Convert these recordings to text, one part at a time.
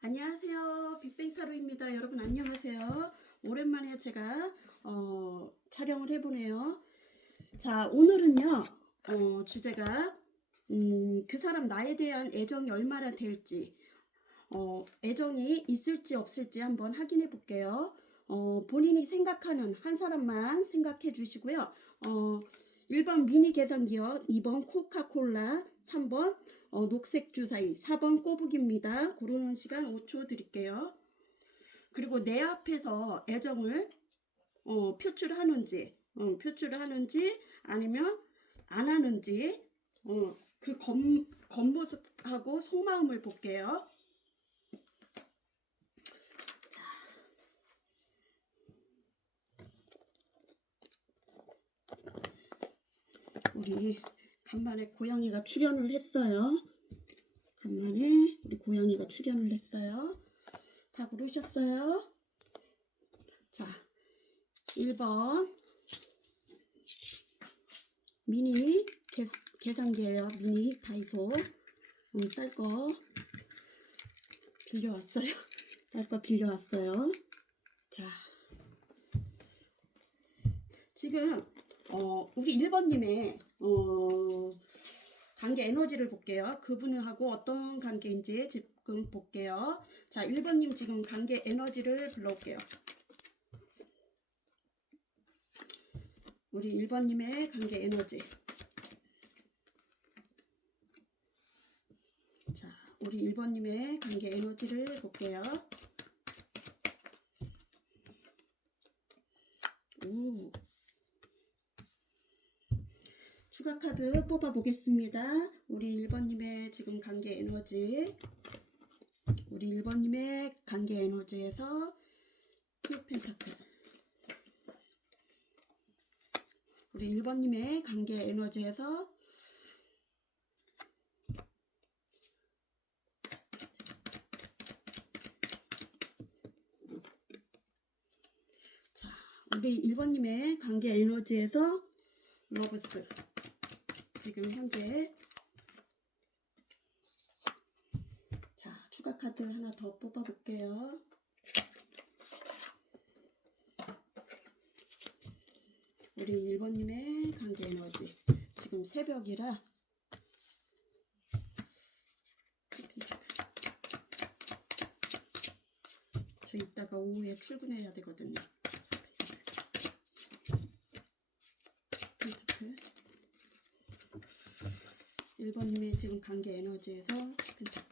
안녕하세요. 빅뱅타로입니다. 여러분 안녕하세요. 오랜만에 제가 촬영을 해보네요. 자, 오늘은요. 주제가 그 사람 나에 대한 애정이 얼마나 될지, 애정이 있을지 없을지 한번 확인해 볼게요. 본인이 생각하는 한 사람만 생각해 주시고요. 1번 미니 계산기요, 2번 코카콜라, 3번 녹색 주사위, 4번 꼬북입니다. 고르는 시간 5초 드릴게요. 그리고 내 앞에서 애정을 표출을 하는지 아니면 안 하는지, 그 겉모습하고 속마음을 볼게요. 우리 간만에 고양이가 출연을 했어요. 간만에 우리 고양이가 출연을 했어요. 다 고르셨어요? 자, 1번 미니 계산기예요. 미니 다이소. 쌀 거 빌려왔어요. 쌀 거 빌려왔어요. 자, 지금 우리 1번님의 관계 에너지를 볼게요. 그분하고 어떤 관계인지 지금 볼게요. 자, 1번님 지금 관계 에너지를 불러올게요. 우리 1번님의 관계 에너지. 자, 우리 1번님의 관계 에너지를 볼게요. 오. 추가 카드 뽑아 보겠습니다. 우리 1번님의 지금 관계 에너지. 우리 1번님의 관계 에너지에서 투 펜타클. 우리 1번님의 관계 에너지에서 자, 우리 1번님의 관계 에너지에서 러브스. 지금 현재 자, 추가 카드 하나 더 뽑아 볼게요. 우리 1번님의 관계 에너지. 지금 새벽이라 저 이따가 오후에 출근해야 되거든요. 1번님의 지금 관계 에너지에서 펜타클.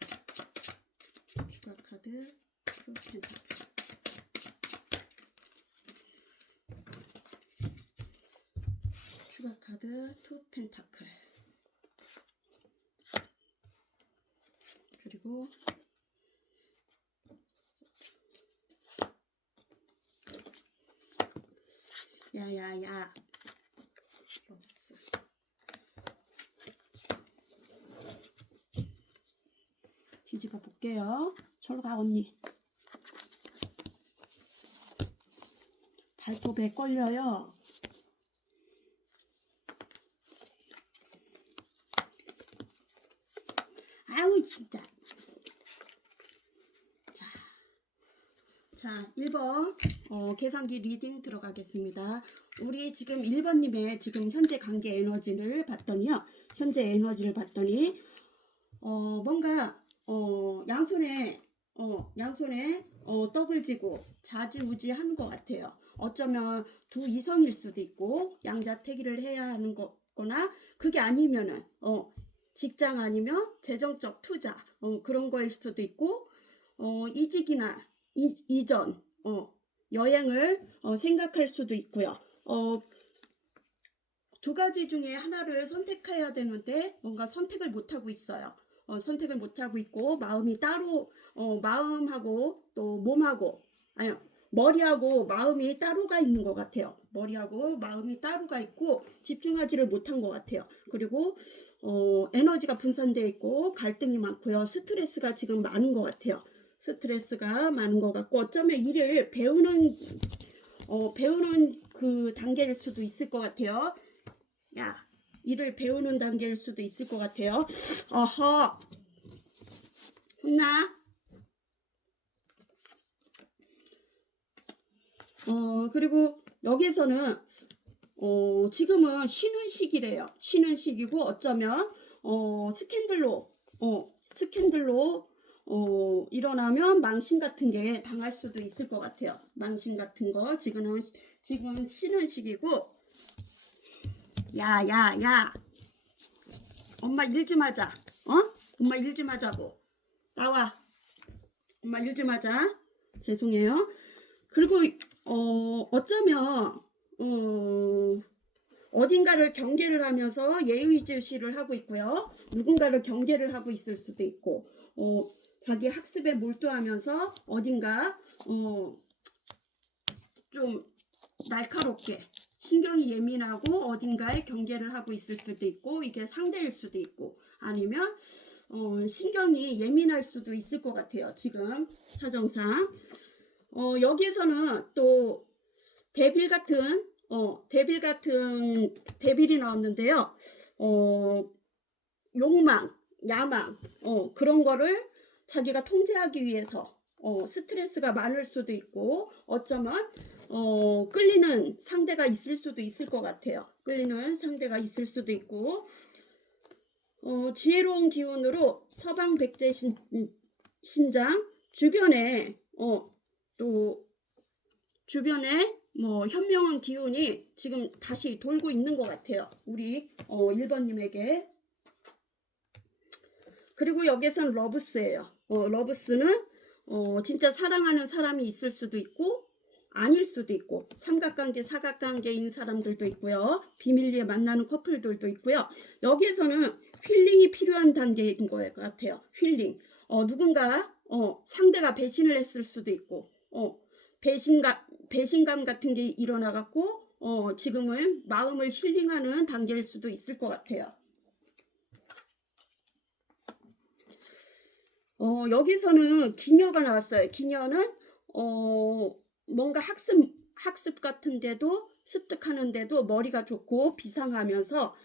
추가 카드 투 펜타클. 추가 카드 투 펜타클. 그리고 야야야 러브스. 뒤집어 볼게요. 저로 가 언니. 발톱에 걸려요. 아우 진짜. 자, 1번 계산기 리딩 들어가겠습니다. 우리 지금 1번님의 지금 현재 관계 에너지를 봤더니요. 현재 에너지를 봤더니 뭔가 양손에 떡을 쥐고 좌지우지 하는 것 같아요. 어쩌면 두 이성일 수도 있고 양자택일을 해야 하는 거거나 그게 아니면은 직장 아니면 재정적 투자 그런 거일 수도 있고 이직이나 이전 여행을 생각할 수도 있고요. 두 가지 중에 하나를 선택해야 되는데 뭔가 선택을 못하고 있어요. 선택을 못하고 있고 마음이 따로 마음하고 또 몸하고 아니 머리하고 마음이 따로가 있는 것 같아요. 머리하고 마음이 따로가 있고 집중하지를 못한 것 같아요. 그리고 에너지가 분산되어 있고 갈등이 많고요. 스트레스가 지금 많은 것 같아요. 스트레스가 많은 것 같고 어쩌면 일을 배우는 그 단계일 수도 있을 것 같아요. 야, 일을 배우는 단계일 수도 있을 것 같아요. 어허, 혼나? 그리고 여기에서는 지금은 쉬는 시기래요. 쉬는 시기고 어쩌면 스캔들로 일어나면 망신 같은 게 당할 수도 있을 것 같아요. 망신 같은 거 지금 쉬는 시기고. 야 엄마 일 좀 하자. 엄마 일 좀 하자고. 나와. 엄마 일 좀 하자. 죄송해요. 그리고 어쩌면 어딘가를 경계를 하면서 예의주시를 하고 있고요. 누군가를 경계를 하고 있을 수도 있고, 자기 학습에 몰두하면서 어딘가 좀 날카롭게 신경이 예민하고 어딘가에 경계를 하고 있을 수도 있고, 이게 상대일 수도 있고, 아니면 신경이 예민할 수도 있을 것 같아요. 지금 사정상. 여기에서는 또 데빌 같은 데빌이 나왔는데요. 욕망, 야망, 그런 거를 자기가 통제하기 위해서 스트레스가 많을 수도 있고, 어쩌면 끌리는 상대가 있을 수도 있을 것 같아요. 끌리는 상대가 있을 수도 있고, 지혜로운 기운으로 서방 백제 신장 주변에 또 주변에 뭐 현명한 기운이 지금 다시 돌고 있는 것 같아요. 우리 1번님에게. 그리고 여기서는 러브스예요. 러브스는 진짜 사랑하는 사람이 있을 수도 있고 아닐 수도 있고, 삼각관계 사각관계인 사람들도 있고요. 비밀리에 만나는 커플들도 있고요. 여기에서는 힐링이 필요한 단계인 것 같아요. 힐링. 누군가 상대가 배신을 했을 수도 있고, 배신감 같은 게 일어나갖고 지금은 마음을 힐링하는 단계일 수도 있을 것 같아요. 여기서는 기녀가 나왔어요. 기녀는 뭔가 학습 같은데도 습득하는데도 머리가 좋고 비상하면서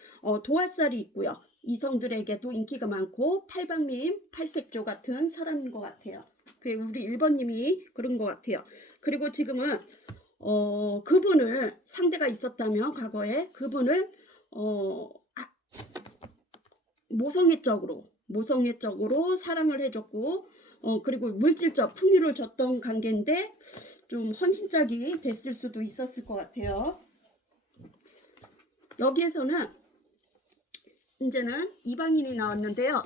도화살이 있고요. 이성들에게도 인기가 많고 팔방미인 팔색조 같은 사람인 것 같아요. 우리 1번님이 그런 것 같아요. 그리고 지금은 그분을 상대가 있었다면 과거에 그분을 모성애적으로 사랑을 해줬고, 그리고 물질적 풍요를 줬던 관계인데 좀 헌신짝이 됐을 수도 있었을 것 같아요. 여기에서는 이제는 이방인이 나왔는데요.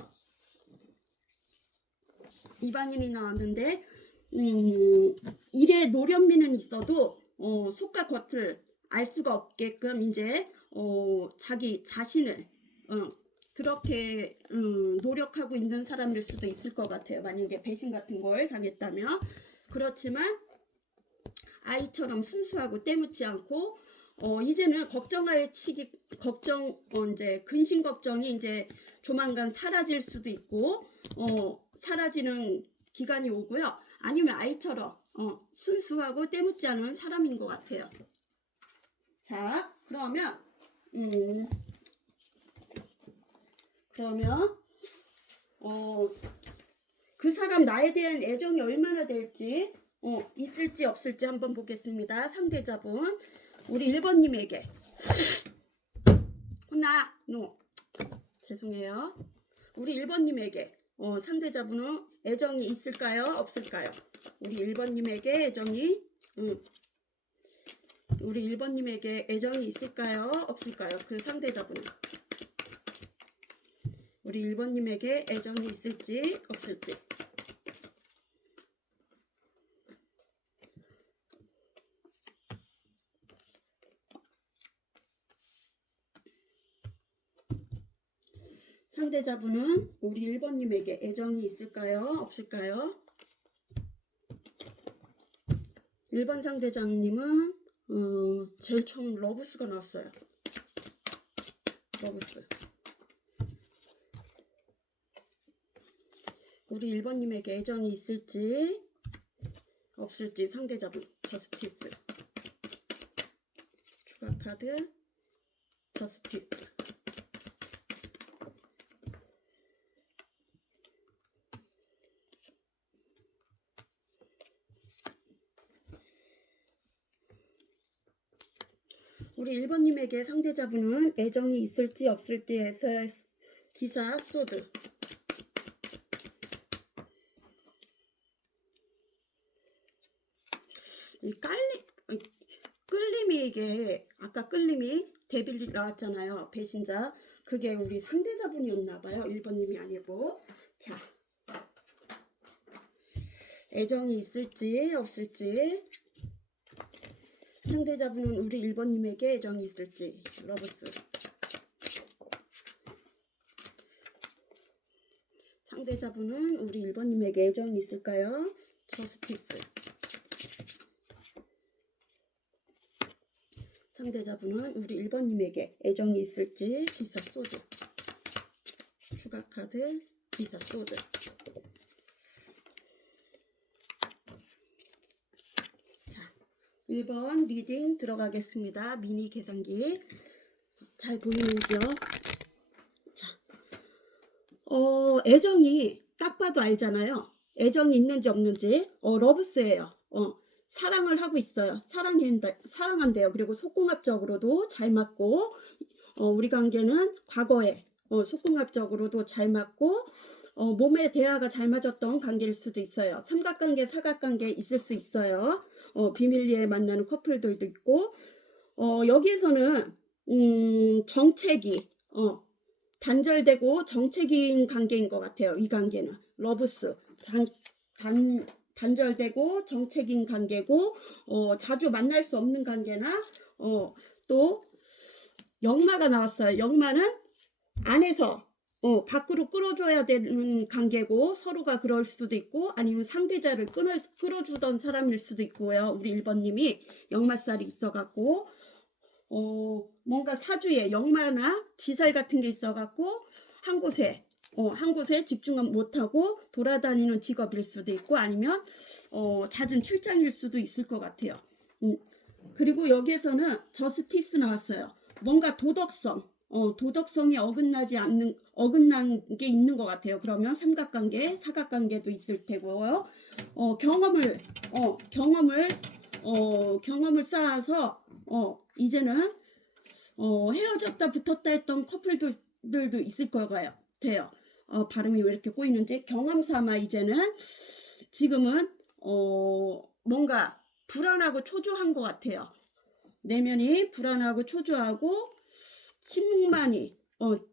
이방인이 나왔는데 일에 노련미는 있어도 속과 겉을 알 수가 없게끔 이제 자기 자신을 그렇게 노력하고 있는 사람일 수도 있을 것 같아요. 만약에 배신 같은 걸 당했다면. 그렇지만 아이처럼 순수하고 때묻지 않고 이제는 이제 근심 걱정이 이제 조만간 사라질 수도 있고 사라지는 기간이 오고요. 아니면 아이처럼 순수하고 때묻지 않은 사람인 것 같아요. 자, 그러면 그 사람 나에 대한 애정이 얼마나 될지 있을지 없을지 한번 보겠습니다. 상대자분 우리 1번님에게 죄송해요. 우리 1번님에게 상대자분은 애정이 있을까요? 없을까요? 우리 1번님에게 애정이 있을까요? 없을까요? 그 상대자분은 우리 1번님에게 애정이 있을지 없을지. 상대자분은 우리 1번님에게 애정이 있을까요? 없을까요? 1번 상대장님은 제일 처음 러브스가 나왔어요. 러브스. 우리 1번님에게 애정이 있을지 없을지. 상대자분 저스티스. 추가 카드 저스티스. 우리 1번님에게 상대자분은 애정이 있을지 없을지에서 기사 소드. 이 끌림이 이게 아까 끌림이 데빌리 나왔잖아요. 배신자. 그게 우리 상대자분이었나봐요. 1번님이 아니고. 자, 애정이 있을지 없을지. 상대자분은 우리 1번님에게 애정이 있을지. 러브스. 상대자분은 우리 1번님에게 애정이 있을까요? 저스티스. 상대자분은 우리 1번님에게 애정이 있을지. 기사 소드. 추가 카드. 기사 소드. 자, 1번 리딩 들어가겠습니다. 미니 계산기. 잘 보이는지요? 자, 애정이 딱 봐도 알잖아요. 애정이 있는지 없는지. 러브스예요. 사랑을 하고 있어요. 사랑한대요. 그리고 속궁합적으로도 잘 맞고, 우리 관계는 과거에 속궁합적으로도 잘 맞고, 몸의 대화가 잘 맞았던 관계일 수도 있어요. 삼각관계, 사각관계 있을 수 있어요. 비밀리에 만나는 커플들도 있고, 여기에서는 정체기, 단절되고 정체기인 관계인 것 같아요. 이 관계는 러브스 단절되고 정체기인 관계고, 자주 만날 수 없는 관계나, 또 역마가 나왔어요. 역마는 안에서 밖으로 끌어줘야 되는 관계고, 서로가 그럴 수도 있고, 아니면 상대자를 끌어주던 사람일 수도 있고요. 우리 1번님이 역마살이 있어갖고, 뭔가 사주에 역마나 지살 같은 게 있어갖고 한 곳에 집중 못하고 돌아다니는 직업일 수도 있고, 아니면 잦은 출장일 수도 있을 것 같아요. 그리고 여기에서는 저스티스 나왔어요. 뭔가 도덕성이 어긋난 게 있는 것 같아요. 그러면 삼각관계, 사각관계도 있을 테고요. 경험을 쌓아서 이제는 헤어졌다 붙었다 했던 커플들도 있을 것 같아요. 발음이 왜 이렇게 꼬이는지. 경험 삼아 이제는 지금은 뭔가 불안하고 초조한 것 같아요. 내면이 불안하고 초조하고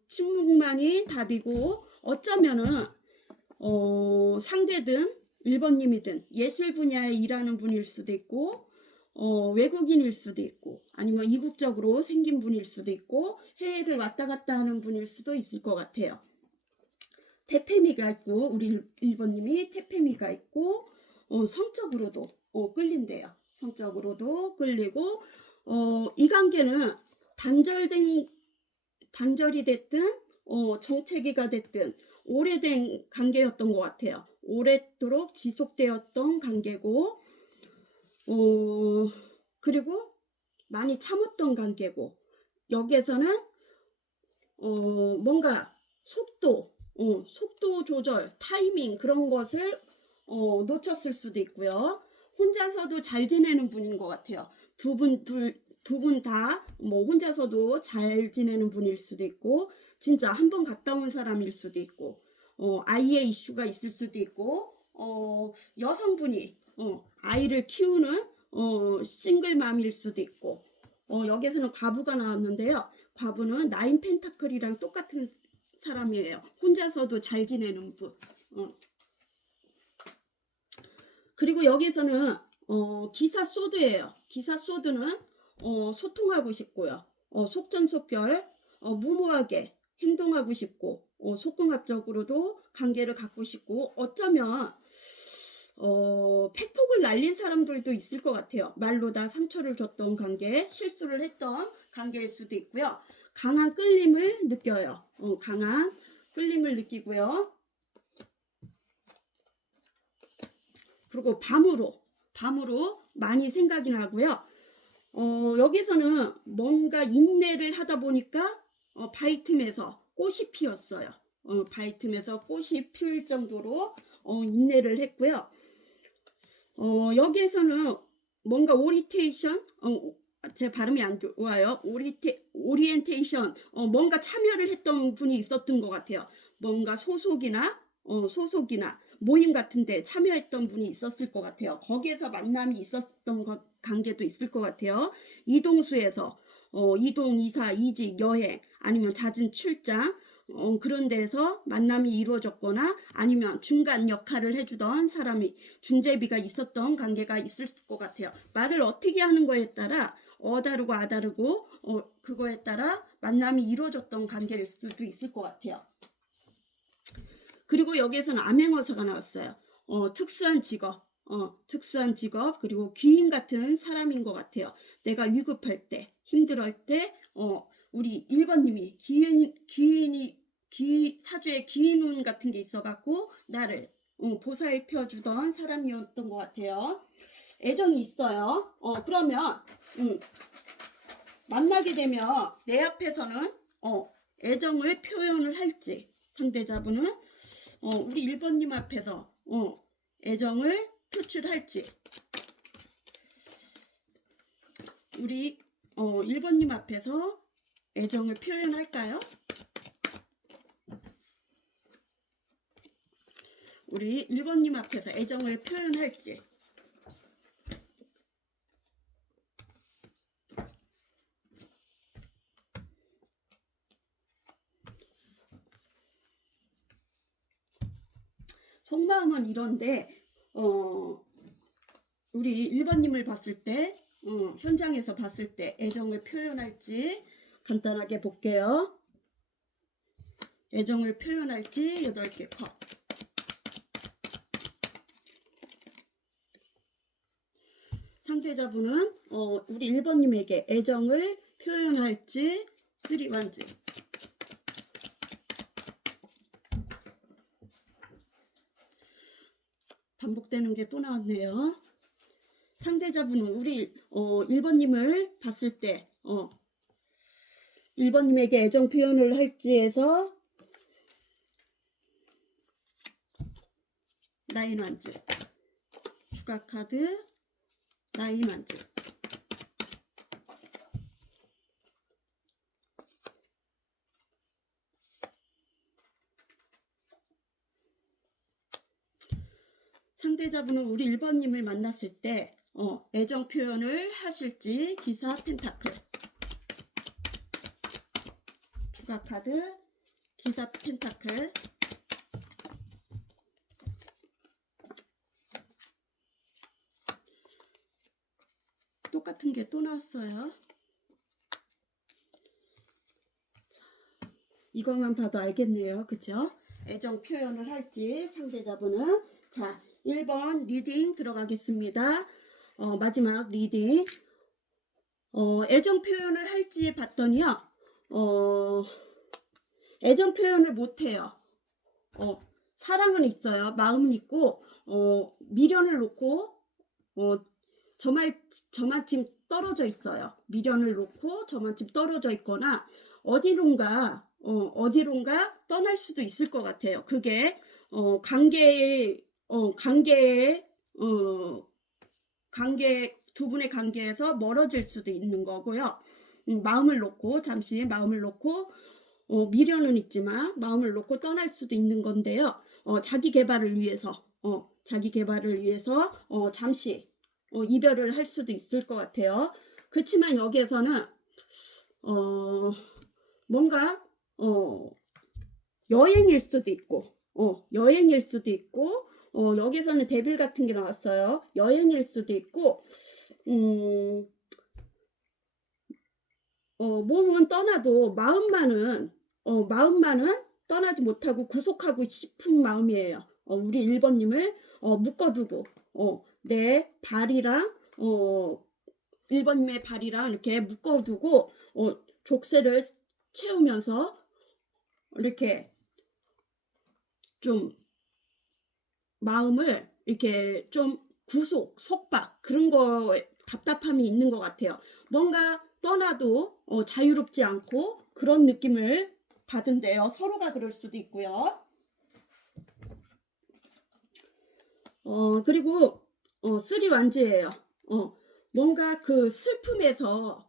침묵만이 답이고, 어쩌면은 상대든 1번님이든 예술 분야에 일하는 분일 수도 있고, 외국인일 수도 있고, 아니면 이국적으로 생긴 분일 수도 있고, 해외를 왔다 갔다 하는 분일 수도 있을 것 같아요. 태페미가 있고, 우리 1번님이 태페미가 있고, 성적으로도 끌린대요. 성적으로도 끌리고, 이 관계는 단절이 됐든 정체기가 됐든 오래된 관계였던 것 같아요. 오랫도록 지속되었던 관계고, 그리고 많이 참았던 관계고, 여기에서는 뭔가 속도 조절, 타이밍 그런 것을 놓쳤을 수도 있고요. 혼자서도 잘 지내는 분인 것 같아요. 두 분 다 뭐 혼자서도 잘 지내는 분일 수도 있고, 진짜 한 번 갔다 온 사람일 수도 있고, 아이의 이슈가 있을 수도 있고, 여성분이 아이를 키우는 싱글맘일 수도 있고, 여기서는 과부가 나왔는데요. 과부는 나인 펜타클이랑 똑같은 사람이에요. 혼자서도 잘 지내는 분. 그리고 여기서는 기사 소드예요. 기사 소드는 소통하고 싶고요. 속전속결, 무모하게 행동하고 싶고, 속궁합적으로도 관계를 갖고 싶고, 어쩌면 팩폭을 날린 사람들도 있을 것 같아요. 말로 다 상처를 줬던 관계, 실수를 했던 관계일 수도 있고요. 강한 끌림을 느껴요. 강한 끌림을 느끼고요. 그리고 밤으로 많이 생각이 나고요. 여기서는 뭔가 인내를 하다 보니까 바이틈에서 꽃이 피었어요. 바이틈에서 꽃이 피울 정도로 인내를 했고요. 여기에서는 뭔가 오리테이션, 제 발음이 안 좋아요. 오리엔테이션, 뭔가 참여를 했던 분이 있었던 것 같아요. 뭔가 소속이나 모임 같은데 참여했던 분이 있었을 것 같아요. 거기에서 만남이 있었던 관계도 있을 것 같아요. 이동수에서 이동, 이사, 이직, 여행, 아니면 잦은 출장, 그런 데서 만남이 이루어졌거나 아니면 중간 역할을 해주던 사람이 중재비가 있었던 관계가 있을 것 같아요. 말을 어떻게 하는 거에 따라 다르고 다르고 그거에 따라 만남이 이루어졌던 관계일 수도 있을 것 같아요. 그리고 여기에서는 암행어사가 나왔어요. 특수한 직업, 그리고 귀인 같은 사람인 것 같아요. 내가 위급할 때, 힘들할 때, 우리 1번님이 사주에 기인운 같은 게 있어갖고, 나를, 보살펴 주던 사람이었던 것 같아요. 애정이 있어요. 그러면, 만나게 되면 내 앞에서는, 애정을 표현을 할지, 상대자분은, 우리 1번님 앞에서 애정을 표출할지, 우리 1번님 앞에서 애정을 표현할까요? 우리 1번님 앞에서 애정을 표현할지. 속마음은 이런데 우리 1번님을 봤을 때 현장에서 봤을 때 애정을 표현할지 간단하게 볼게요. 애정을 표현할지 8개 컷. 상대자분은 우리 1번님에게 애정을 표현할지 3원즈. 반복되는 게 또 나왔네요. 상대자분은 우리 1번님을 봤을 때 1번님에게 애정 표현을 할지 해서 9원즈. 추가 카드 9원즈. 상대자분은 우리 1번님을 만났을 때 애정 표현을 하실지 기사 펜타클. 추가 카드 기사 펜타클. 똑같은 게 또 나왔어요. 자, 이것만 봐도 알겠네요. 그죠? 애정 표현을 할지 상대자분은. 자, 1번 리딩 들어가겠습니다. 마지막 리딩. 애정 표현을 할지 봤더니요. 애정 표현을 못해요. 사랑은 있어요. 마음은 있고 미련을 놓고 저만큼 떨어져 있어요. 미련을 놓고 저만큼 떨어져 있거나 어디론가 떠날 수도 있을 것 같아요. 그게 두 분의 관계에서 멀어질 수도 있는 거고요. 잠시 마음을 놓고 미련은 있지만 마음을 놓고 떠날 수도 있는 건데요. 자기 개발을 위해서 잠시 이별을 할 수도 있을 것 같아요. 그렇지만 여기에서는 뭔가 여행일 수도 있고 여기서는 데빌 같은 게 나왔어요. 여행일 수도 있고 몸은 떠나도 마음만은 떠나지 못하고 구속하고 싶은 마음이에요. 우리 1번님을 묶어두고 내 발이랑 1번님의 발이랑 이렇게 묶어두고 족쇄를 채우면서 이렇게 좀 마음을 이렇게 좀 속박 그런 거에 답답함이 있는 것 같아요. 뭔가 떠나도 자유롭지 않고 그런 느낌을 받은데요. 서로가 그럴 수도 있고요. 그리고 3원즈예요. 뭔가 그 슬픔에서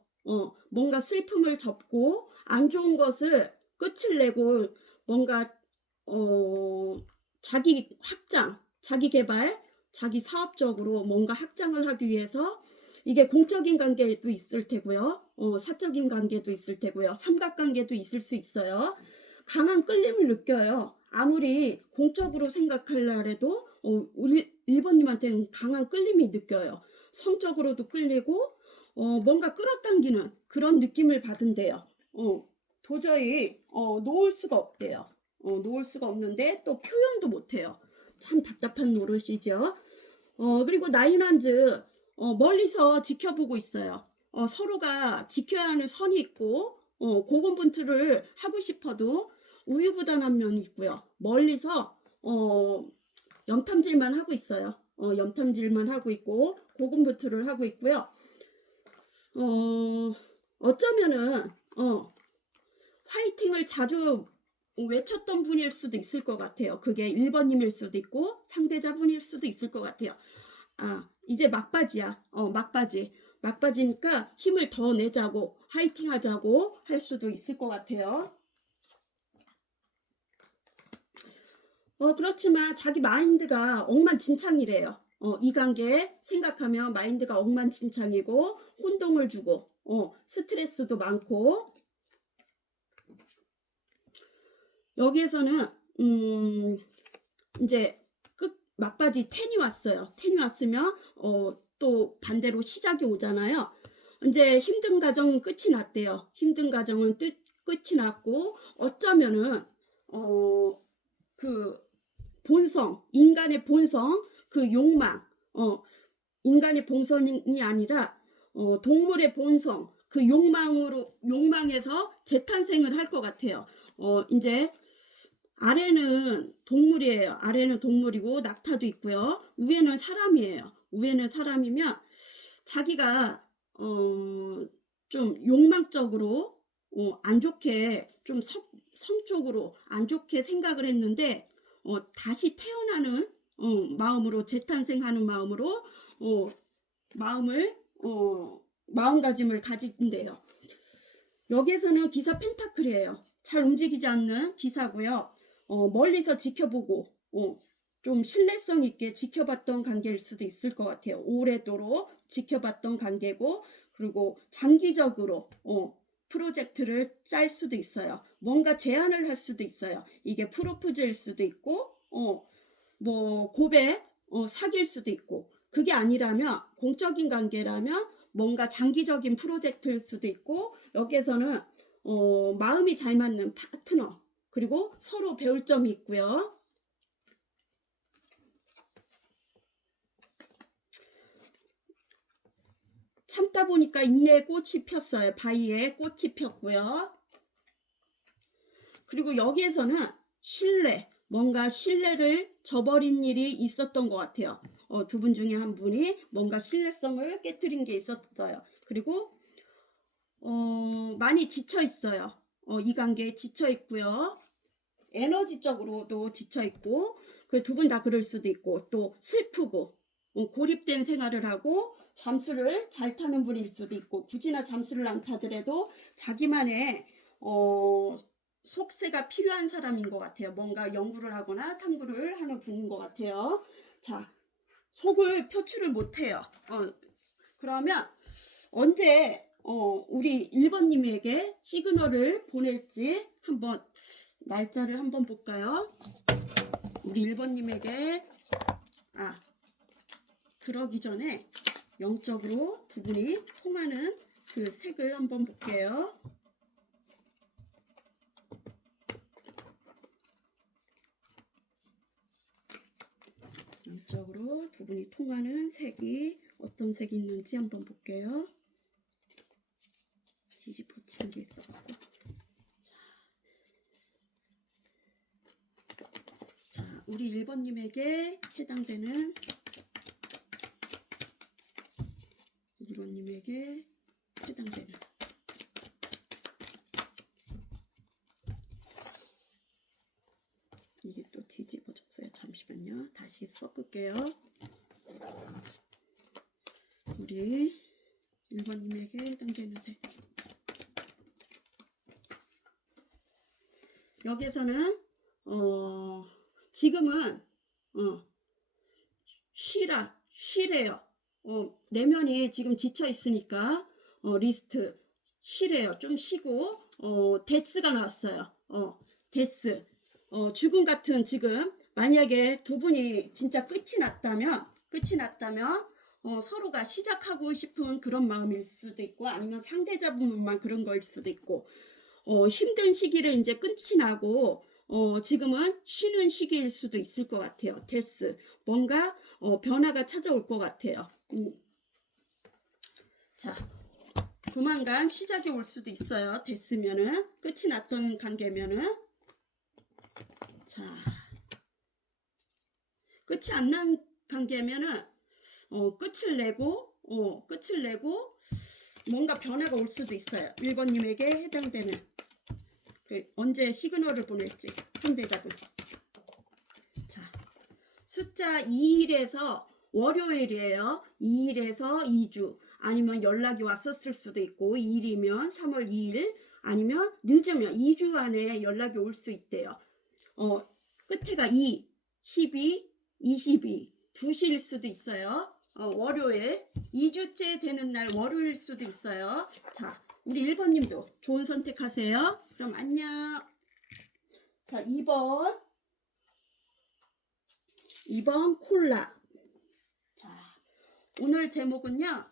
뭔가 슬픔을 접고 안 좋은 것을 끝을 내고 뭔가 자기 확장, 자기 개발, 자기 사업적으로 뭔가 확장을 하기 위해서 이게 공적인 관계도 있을 테고요. 사적인 관계도 있을 테고요. 삼각관계도 있을 수 있어요. 강한 끌림을 느껴요. 아무리 공적으로 생각하려 해도 우리 1번님한테는 강한 끌림이 느껴요. 성적으로도 끌리고 뭔가 끌어당기는 그런 느낌을 받은대요. 도저히 놓을 수가 없대요. 놓을 수가 없는데 또 표현도 못해요. 참 답답한 노릇이죠. 그리고 나인한즈 멀리서 지켜보고 있어요. 서로가 지켜야 하는 선이 있고 고군분투를 하고 싶어도 우유부단한 면이 있고요. 멀리서 염탐질만 하고 있어요. 염탐질만 하고 있고 고군분투를 하고 있고요. 어쩌면은 화이팅을 자주 외쳤던 분일 수도 있을 것 같아요. 그게 1번님일 수도 있고 상대자분일 수도 있을 것 같아요. 이제 막바지야. 막바지니까 힘을 더 내자고 화이팅 하자고 할 수도 있을 것 같아요. 그렇지만 자기 마인드가 엉망진창이래요. 이 관계 생각하면 마인드가 엉망진창이고 혼동을 주고 스트레스도 많고 여기에서는 이제 끝 막바지 10이 왔어요. 10이 왔으면 또 반대로 시작이 오잖아요. 이제 힘든 과정은 끝이 났대요. 힘든 과정은 끝이 났고 어쩌면은 그 본성, 인간의 본성, 그 욕망, 인간의 본성이 아니라 동물의 본성, 그 욕망에서 재탄생을 할 것 같아요. 이제 아래는 동물이에요. 아래는 동물이고 낙타도 있고요. 위에는 사람이에요. 위에는 사람이면 자기가 좀 욕망적으로 안 좋게 좀 성적으로 안 좋게 생각을 했는데 다시 태어나는 마음으로 재탄생하는 마음으로 마음가짐을 가진대요. 여기에서는 기사 펜타클이에요. 잘 움직이지 않는 기사고요. 멀리서 지켜보고 좀 신뢰성 있게 지켜봤던 관계일 수도 있을 것 같아요. 오래도록 지켜봤던 관계고 그리고 장기적으로 프로젝트를 짤 수도 있어요. 뭔가 제안을 할 수도 있어요. 이게 프로포즈일 수도 있고 뭐 고백 사귈 수도 있고 그게 아니라면 공적인 관계라면 뭔가 장기적인 프로젝트일 수도 있고 여기에서는 마음이 잘 맞는 파트너 그리고 서로 배울 점이 있고요. 참다 보니까 인내의 꽃이 폈어요. 바위에 꽃이 폈고요. 그리고 여기에서는 신뢰, 뭔가 신뢰를 저버린 일이 있었던 것 같아요. 두 분 중에 한 분이 뭔가 신뢰성을 깨뜨린 게 있었어요. 그리고 많이 지쳐 있어요. 이 관계에 지쳐 있고요. 에너지적으로도 지쳐 있고 그 두 분 다 그럴 수도 있고 또 슬프고 고립된 생활을 하고 잠수를 잘 타는 분일 수도 있고 굳이나 잠수를 안 타더라도 자기만의 속세가 필요한 사람인 것 같아요. 뭔가 연구를 하거나 탐구를 하는 분인 것 같아요. 자, 속을 표출을 못해요. 그러면 언제 우리 1번님에게 시그널을 보낼지 한번 날짜를 한번 볼까요? 우리 1번님에게 그러기 전에 영적으로 두 분이 통하는 그 색을 한번 볼게요. 영적으로 두 분이 통하는 색이 어떤 색이 있는지 한번 볼게요. 뒤집어친 게 있어갖고. 자, 우리 1번님에게 해당되는 1번님에게 해당되는 이게 또 뒤집어졌어요. 잠시만요. 다시 섞을게요. 우리 1번님에게 해당되는 색. 여기에서는 지금은 쉬래요. 내면이 지금 지쳐 있으니까 리스트 쉬래요. 좀 쉬고 데스가 나왔어요. 데스. 죽음 같은 지금 만약에 두 분이 진짜 끝이 났다면 서로가 시작하고 싶은 그런 마음일 수도 있고 아니면 상대자분만 그런 거일 수도 있고 힘든 시기를 이제 끝이 나고 지금은 쉬는 시기일 수도 있을 것 같아요. 데스. 뭔가 변화가 찾아올 것 같아요. 자, 조만간 시작이 올 수도 있어요. 됐으면은 끝이 났던 관계면은 자, 끝이 안 난 관계면은 끝을 내고 뭔가 변화가 올 수도 있어요. 1번님에게 해당되는 언제 시그널을 보낼지 상대자분. 자, 숫자 2일에서 월요일이에요. 2일에서 2주 아니면 연락이 왔었을 수도 있고 2일이면 3월 2일 아니면 늦으면 2주 안에 연락이 올 수 있대요. 끝에가 2, 12, 22 2시일 수도 있어요. 월요일 2주째 되는 날 월요일 수도 있어요. 자, 우리 1번님도 좋은 선택하세요. 그럼 안녕. 자, 2번 콜라. 자, 오늘 제목은요.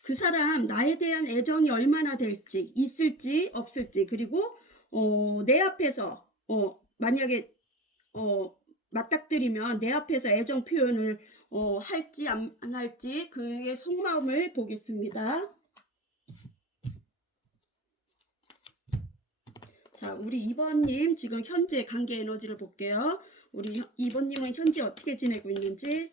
그 사람 나에 대한 애정이 얼마나 될지 있을지 없을지 그리고 내 앞에서 만약에 맞닥뜨리면 내 앞에서 애정 표현을 할지 안 할지 그의 속마음을 보겠습니다. 자, 우리 2번님 지금 현재 관계 에너지를 볼게요. 우리 2번님은 현재 어떻게 지내고 있는지.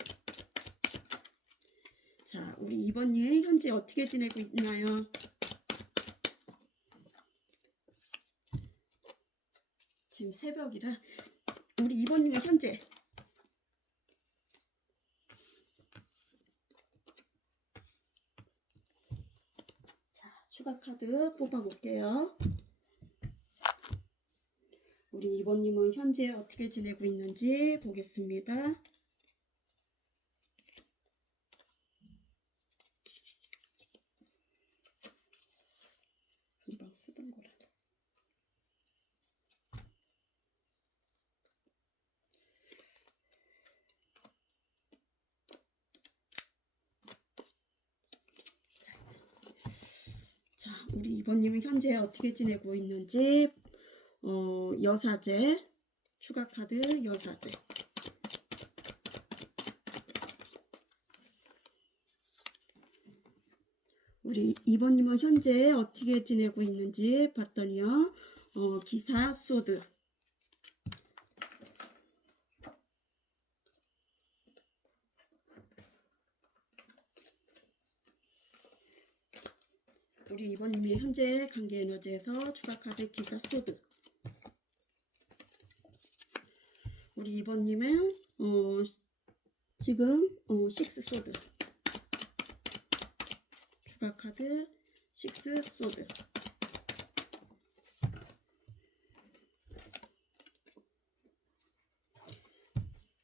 자, 우리 2번님 현재 어떻게 지내고 있나요? 지금 새벽이라 우리 2번님은 현재 자, 추가 카드 뽑아 볼게요. 우리 2번님은 현재 어떻게 지내고 있는지 보겠습니다. 금방 쓰던 거라. 자, 우리 2번님은 현재 어떻게 지내고 있는지 여사제 추가 카드 여사제. 우리 2번님은 현재 어떻게 지내고 있는지 봤더니요. 기사 소드. 우리 2번님이 현재 관계 에너지에서 추가 카드 기사 소드. 우리 2번님은 지금 식스 소드. 추가 카드 식스 소드.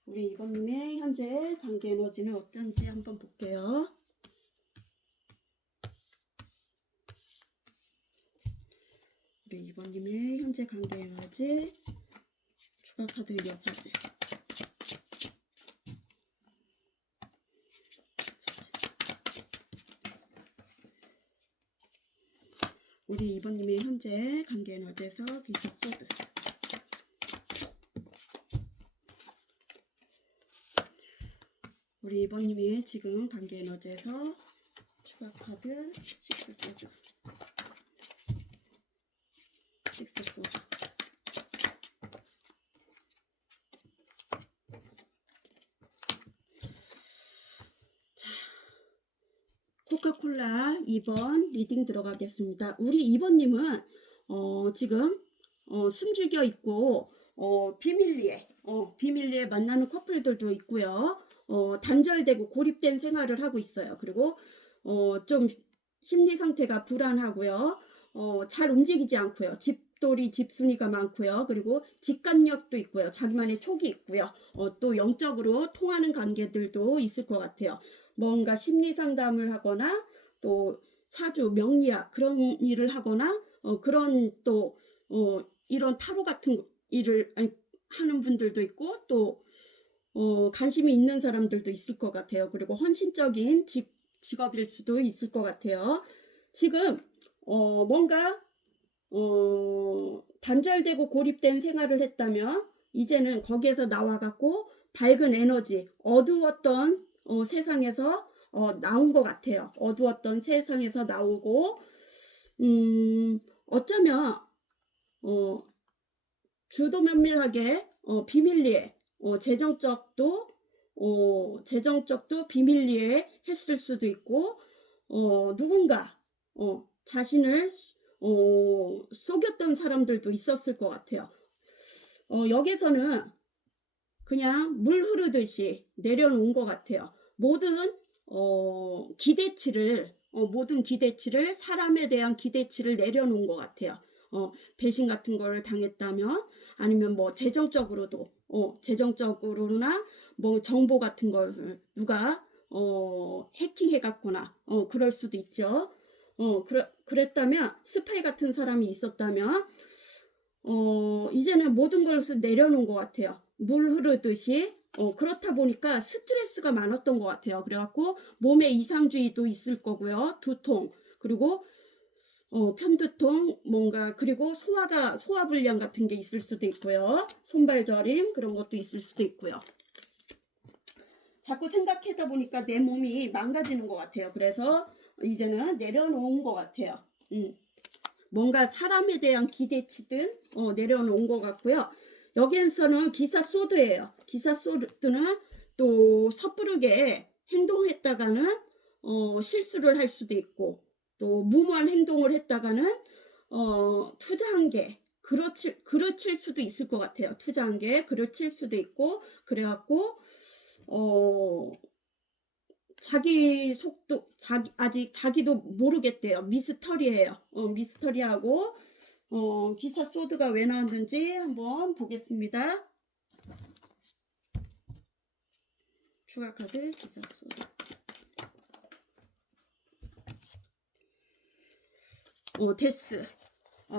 우리 2번님의 현재 관계 에너지는 어떤지 한번 볼게요. 우리 2번님의 현재 관계 에너지 추가 카드 여사제. 우리 2번님의 현재 관계 에너지에서 기사 소드. 우리 2번님의 지금 관계 에너지에서 추가 카드 식스 소드. 식스 소드. 자, 코카콜라 2번 리딩 들어가겠습니다. 우리 2번님은 지금 숨죽여 있고 비밀리에 만나는 커플들도 있고요. 단절되고 고립된 생활을 하고 있어요. 그리고 좀 심리 상태가 불안하고요. 잘 움직이지 않고요. 집돌이 집순이가 많고요. 그리고 직간력도 있고요. 자기만의 촉이 있고요. 또 영적으로 통하는 관계들도 있을 것 같아요. 뭔가 심리 상담을 하거나 또 사주, 명리학 그런 일을 하거나 그런 또 이런 타로 같은 일을 하는 분들도 있고 또 관심이 있는 사람들도 있을 것 같아요. 그리고 헌신적인 직업일 수도 있을 것 같아요. 지금 뭔가 단절되고 고립된 생활을 했다면 이제는 거기에서 나와갖고 밝은 에너지, 어두웠던 세상에서 나온 것 같아요. 어두웠던 세상에서 나오고 어쩌면 주도 면밀하게 비밀리에 재정적도 비밀리에 했을 수도 있고 누군가 자신을 속였던 사람들도 있었을 것 같아요. 여기서는 그냥 물 흐르듯이 내려놓은 것 같아요. 모든 기대치를 사람에 대한 기대치를 내려놓은 것 같아요. 배신 같은 걸 당했다면 아니면 뭐 재정적으로나 뭐 정보 같은 걸 누가 해킹해 갔거나 그럴 수도 있죠. 그랬다면 스파이 같은 사람이 있었다면 이제는 모든 것을 내려놓은 것 같아요. 물 흐르듯이 그렇다 보니까 스트레스가 많았던 것 같아요. 그래갖고 몸에 이상주의도 있을 거고요. 두통 그리고 편두통 뭔가 그리고 소화불량 같은 게 있을 수도 있고요. 손발 저림 그런 것도 있을 수도 있고요. 자꾸 생각하다 보니까 내 몸이 망가지는 것 같아요. 그래서 이제는 내려놓은 것 같아요. 뭔가 사람에 대한 기대치든 내려놓은 것 같고요. 여기에서는 기사 소드예요. 기사 소드는 또 섣부르게 행동했다가는 실수를 할 수도 있고 또 무모한 행동을 했다가는 투자한 게 그르칠 수도 있을 것 같아요. 투자한 게 그르칠 수도 있고 그래갖고 자기 속도 아직 자기도 모르겠대요. 미스터리예요. 미스터리하고 기사 소드가 왜 나왔는지 한번 보겠습니다. 추가 카드 기사 소드. 데스.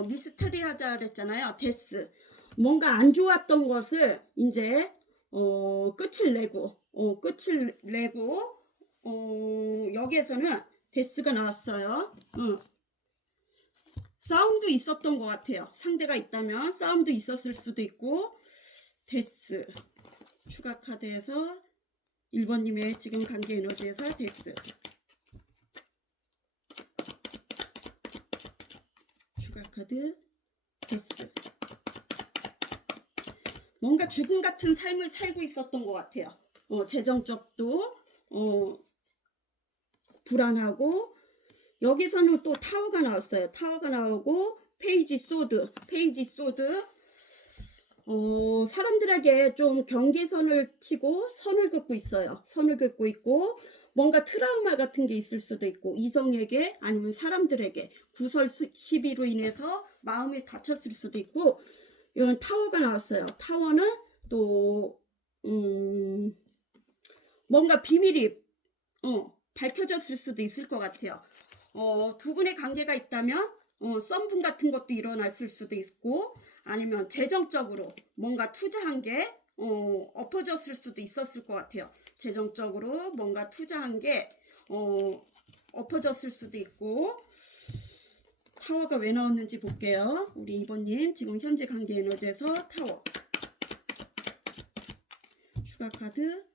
미스터리하자 그랬잖아요. 데스. 뭔가 안 좋았던 것을 이제 끝을 내고 여기에서는 데스가 나왔어요. 싸움도 있었던 것 같아요. 상대가 있다면 싸움도 있었을 수도 있고 데스 추가 카드에서 1번님의 지금 관계 에너지에서 데스 추가 카드 데스 뭔가 죽음 같은 삶을 살고 있었던 것 같아요. 재정적도 불안하고 여기서는 또 타워가 나왔어요. 타워가 나오고 페이지 소드 사람들에게 좀 경계선을 치고 선을 긋고 있어요. 선을 긋고 있고 뭔가 트라우마 같은 게 있을 수도 있고 이성에게 아니면 사람들에게 구설 시비로 인해서 마음이 다쳤을 수도 있고 이런 타워가 나왔어요. 타워는 또 뭔가 비밀이 밝혀졌을 수도 있을 것 같아요. 두 분의 관계가 있다면 썸분 같은 것도 일어났을 수도 있고 아니면 재정적으로 뭔가 투자한 게 엎어졌을 수도 있었을 것 같아요. 재정적으로 뭔가 투자한 게 엎어졌을 수도 있고 타워가 왜 나왔는지 볼게요. 우리 2번님 지금 현재 관계 에너지에서 타워 추가 카드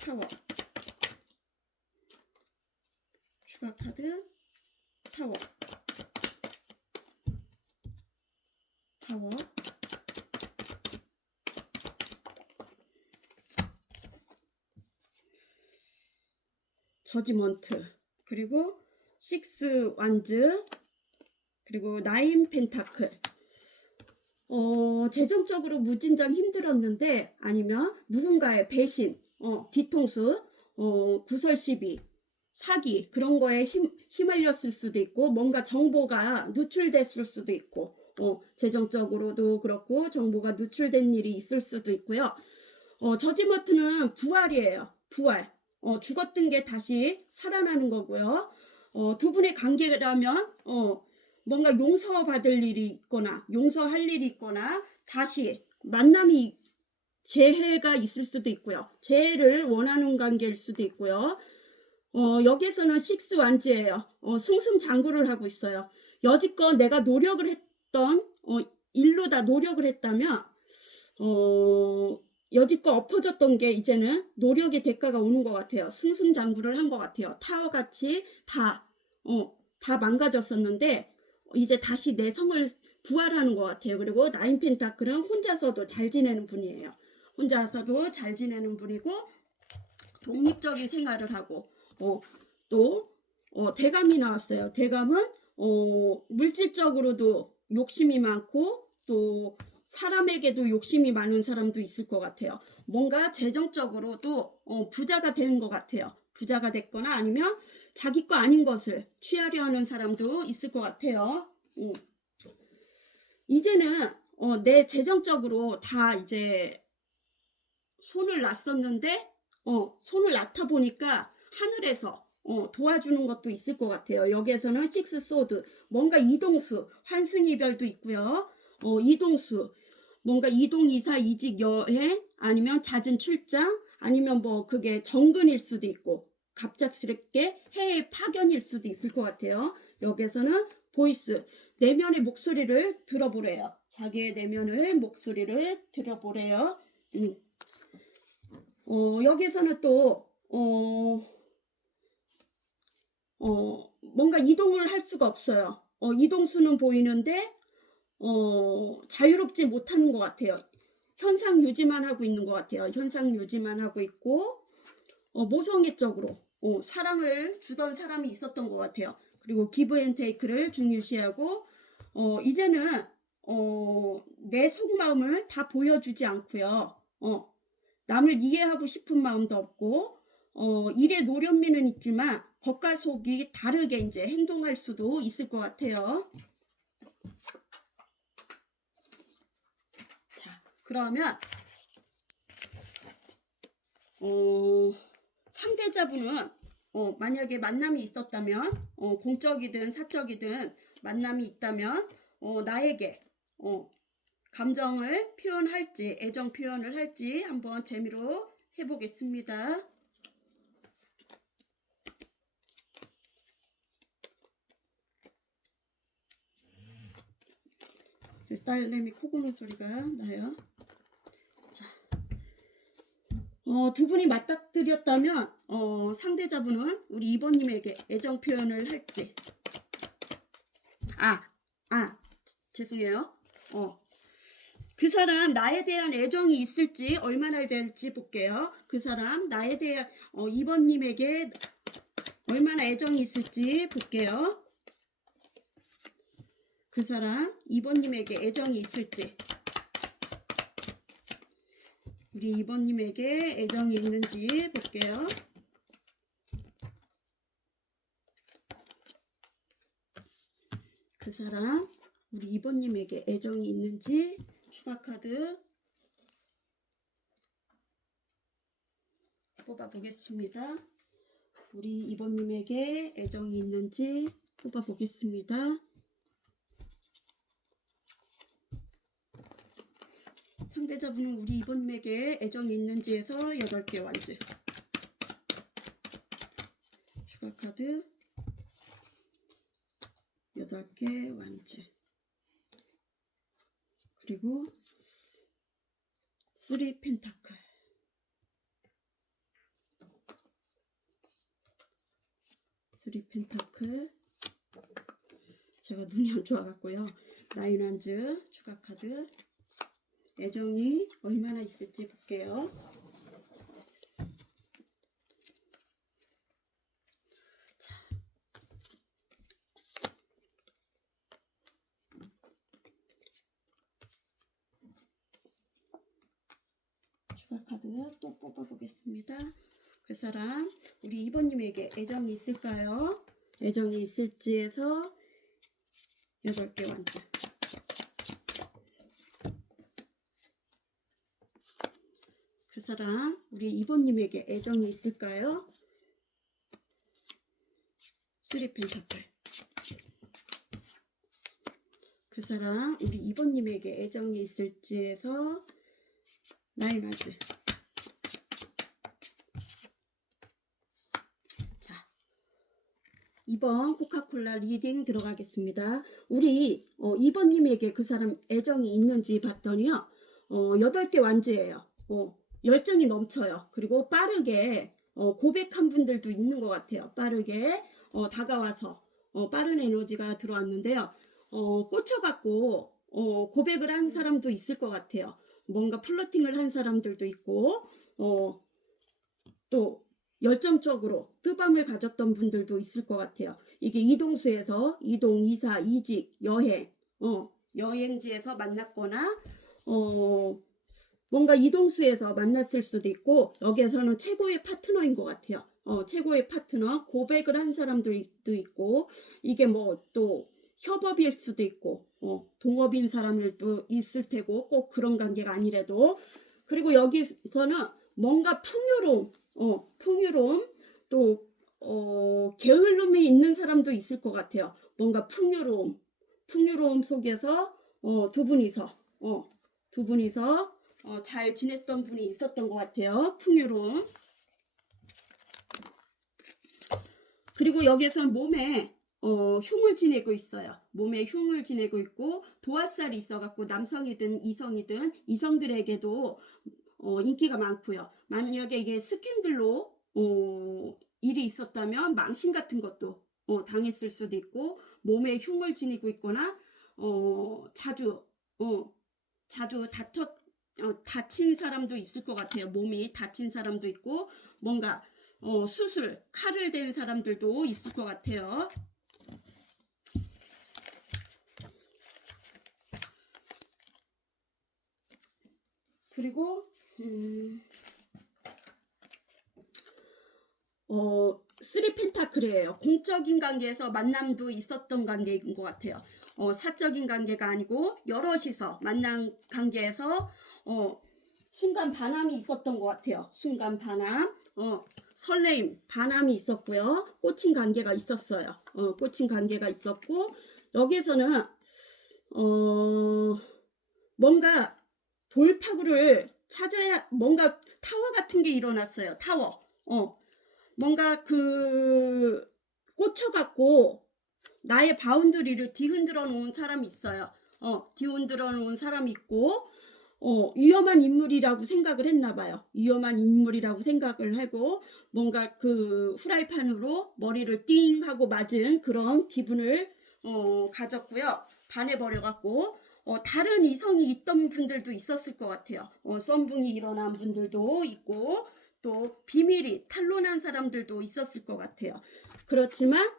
타워 추가 카드 타워 저지먼트 그리고 6 완즈 그리고 9 펜타클 재정적으로 무진장 힘들었는데 아니면 누군가의 배신 뒤통수, 구설 시비, 사기 그런 거에 휘말렸을 수도 있고 뭔가 정보가 누출됐을 수도 있고 재정적으로도 그렇고 정보가 누출된 일이 있을 수도 있고요. 저지머트는 부활이에요. 부활. 죽었던 게 다시 살아나는 거고요. 두 분의 관계라면 뭔가 용서받을 일이 있거나 용서할 일이 있거나 다시 만남이 재해가 있을 수도 있고요. 재해를 원하는 관계일 수도 있고요. 여기에서는 식스 완지예요. 승승장구를 하고 있어요. 여지껏 내가 노력을 했던 일로 다 노력을 했다면 여지껏 엎어졌던 게 이제는 노력의 대가가 오는 것 같아요. 승승장구를 한 것 같아요. 타워같이 다 망가졌었는데 이제 다시 내 성을 부활하는 것 같아요. 그리고 나인 펜타클은 혼자서도 잘 지내는 분이에요. 혼자서도 잘 지내는 분이고 독립적인 생활을 하고 또 대감이 나왔어요. 대감은 물질적으로도 욕심이 많고 또 사람에게도 욕심이 많은 사람도 있을 것 같아요. 뭔가 재정적으로도 부자가 되는 것 같아요. 부자가 됐거나 아니면 자기 거 아닌 것을 취하려 하는 사람도 있을 것 같아요. 이제는 내 재정적으로 다 이제 손을 놨었는데 손을 놨다 보니까 하늘에서 도와주는 것도 있을 것 같아요. 여기에서는 식스 소드 뭔가 이동수 환승이별도 있고요. 이동수 뭔가 이동 이사 이직 여행 아니면 잦은 출장 아니면 뭐 그게 정근일 수도 있고 갑작스럽게 해외 파견일 수도 있을 것 같아요. 여기에서는 보이스 내면의 목소리를 들어보래요. 자기의 내면의 목소리를 들어보래요. 여기에서는 또 뭔가 이동을 할 수가 없어요. 이동수는 보이는데 자유롭지 못하는 것 같아요. 현상 유지만 하고 있는 것 같아요. 현상 유지만 하고 있고 모성애적으로 사랑을 주던 사람이 있었던 것 같아요. 그리고 기브 앤 테이크를 중요시하고 이제는 내 속마음을 다 보여주지 않고요. 남을 이해하고 싶은 마음도 없고 일에 노련미는 있지만 겉과 속이 다르게 이제 행동할 수도 있을 것 같아요. 자, 그러면 상대자분은 만약에 만남이 있었다면 공적이든 사적이든 만남이 있다면 나에게 감정을 표현할지 애정 표현을 할지 한번 재미로 해보겠습니다. 딸내미 코 고는 소리가 나요. 자, 두 분이 맞닥뜨렸다면 상대자분은 우리 2번님에게 애정 표현을 할지 죄송해요. 그 사람 나에 대한 애정이 있을지 얼마나 될지 볼게요. 그 사람 나에 대한 2번님에게 얼마나 애정이 있을지 볼게요. 그 사람 2번님에게 애정이 있을지 우리 2번님에게 애정이 있는지 볼게요. 그 사람 우리 2번님에게 애정이 있는지 추가 카드 뽑아 보겠습니다. 우리 2번님에게 애정이 있는지 뽑아 보겠습니다. 상대자분은 우리 2번님에게 애정이 있는지에서 8개 완즈 추가 카드 8개 완즈 그리고 3 펜타클 3 펜타클 제가 눈이 안 좋아갖고요. 9 완즈 추가 카드 애정이 얼마나 있을지 볼게요. 자, 추가 카드 또 뽑아보겠습니다. 그 사람 우리 2번님에게 애정이 있을까요? 애정이 있을지 해서 8개 완전. 그 사람 우리 2번님에게 애정이 있을까요? 3 펜타클. 그 사람 우리 2번님에게 애정이 있을지 해서 9 와즈. 자, 2번 코카콜라 리딩 들어가겠습니다. 우리 2번님에게 그 사람 애정이 있는지 봤더니요, 8개 완즈예요. 열정이 넘쳐요. 그리고 빠르게 고백한 분들도 있는 것 같아요. 빠르게 다가와서 빠른 에너지가 들어왔는데요. 꽂혀갖고 고백을 한 사람도 있을 것 같아요. 뭔가 플러팅을 한 사람들도 있고 또 열정적으로 뜨밤을 가졌던 분들도 있을 것 같아요. 이게 이동수에서 이동, 이사, 이직, 여행, 여행지에서 만났거나 뭔가 이동수에서 만났을 수도 있고, 여기에서는 최고의 파트너인 것 같아요. 최고의 파트너, 고백을 한 사람들도 있고, 이게 뭐 또 협업일 수도 있고, 동업인 사람들도 있을 테고, 꼭 그런 관계가 아니래도. 그리고 여기서는 뭔가 풍요로움, 또 게을름이 있는 사람도 있을 것 같아요. 뭔가 풍요로움 속에서 두 분이서 잘 지냈던 분이 있었던 것 같아요. 풍요로움. 그리고 여기에서는 몸에 흉을 지내고 있어요. 몸에 흉을 지내고 있고, 도화살이 있어갖고 남성이든 이성이든 이성들에게도 인기가 많고요. 만약에 이게 스캔들로 일이 있었다면 망신 같은 것도 당했을 수도 있고, 몸에 흉을 지니고 있거나 자주 다친 사람도 있을 것 같아요. 몸이 다친 사람도 있고, 뭔가 칼을 댄 사람들도 있을 것 같아요. 그리고 3 펜타클이에요. 공적인 관계에서 만남도 있었던 관계인 것 같아요. 사적인 관계가 아니고 여럿이서 만난 관계에서 순간 반함이 있었던 것 같아요. 순간 반함, 설레임, 반함이 있었고요. 꽂힌 관계가 있었어요. 꽂힌 관계가 있었고, 여기에서는 뭔가 돌파구를 찾아야, 뭔가 타워 같은 게 일어났어요. 타워. 뭔가 꽂혀갖고 나의 바운드리를 뒤흔들어 놓은 사람이 있어요. 뒤흔들어 놓은 사람이 있고, 위험한 인물이라고 생각을 했나 봐요. 위험한 인물이라고 생각을 하고, 뭔가 그 후라이팬으로 머리를 띵 하고 맞은 그런 기분을 가졌고요. 반해버려갖고 다른 이성이 있던 분들도 있었을 것 같아요. 썸붕이 일어난 분들도 있고, 또 비밀이 탄로난 사람들도 있었을 것 같아요. 그렇지만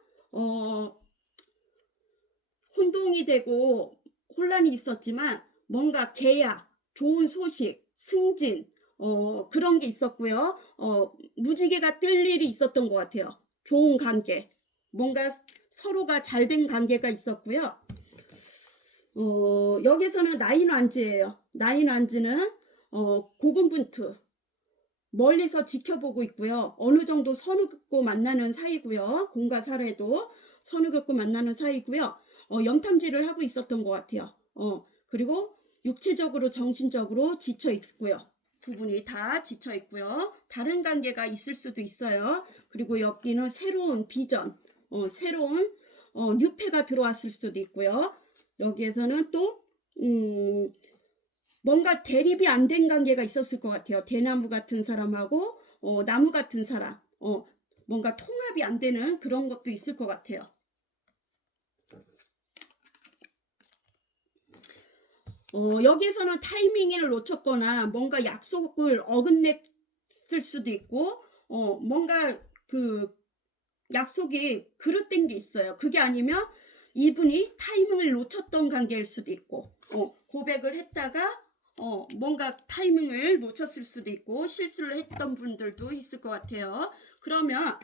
혼동이 되고 혼란이 있었지만, 뭔가 계약, 좋은 소식, 승진, 그런 게 있었고요. 무지개가 뜰 일이 있었던 것 같아요. 좋은 관계, 뭔가 서로가 잘된 관계가 있었고요. 여기서는 나인 완즈예요. 나인 완즈는 고군분투, 멀리서 지켜보고 있고요. 어느 정도 선을 긋고 만나는 사이고요. 공과 사례도 선을 긋고 만나는 사이고요. 염탐질을 하고 있었던 것 같아요. 그리고 육체적으로 정신적으로 지쳐 있고요. 두 분이 다 지쳐 있고요. 다른 관계가 있을 수도 있어요. 그리고 여기는 새로운 비전, 새로운 뉴페가 들어왔을 수도 있고요. 여기에서는 또 뭔가 대립이 안 된 관계가 있었을 것 같아요. 대나무 같은 사람하고 나무 같은 사람, 뭔가 통합이 안 되는 그런 것도 있을 것 같아요. 여기에서는 타이밍을 놓쳤거나 뭔가 약속을 어긋냈을 수도 있고, 뭔가 그 약속이 그릇된 게 있어요. 그게 아니면 이분이 타이밍을 놓쳤던 관계일 수도 있고, 고백을 했다가 뭔가 타이밍을 놓쳤을 수도 있고 실수를 했던 분들도 있을 것 같아요. 그러면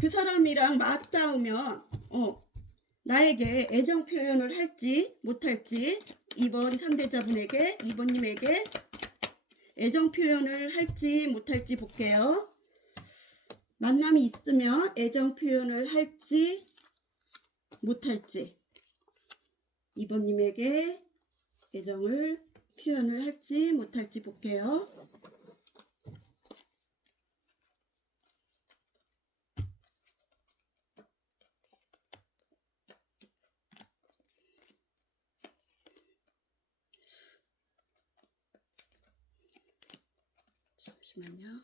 그 사람이랑 맞닿으면 나에게 애정 표현을 할지 못할지 2번 상대자분에게 2번님에게 애정 표현을 할지 못할지 볼게요. 만남이 있으면 애정 표현을 할지 못할지 2번님에게 애정을 표현을 할지 못할지 볼게요. 잠시만요.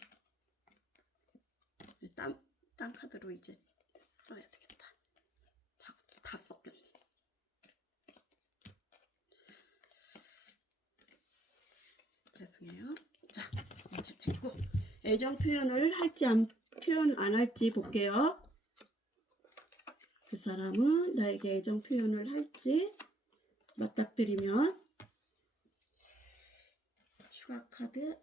딴 카드로 이제 써야 되겠다. 다 썼겠네. 죄송해요. 자, 이렇게 됐고 애정 표현을 할지 표현 안 할지 볼게요. 그 사람은 나에게 애정 표현을 할지 맞닥뜨리면 슈가 카드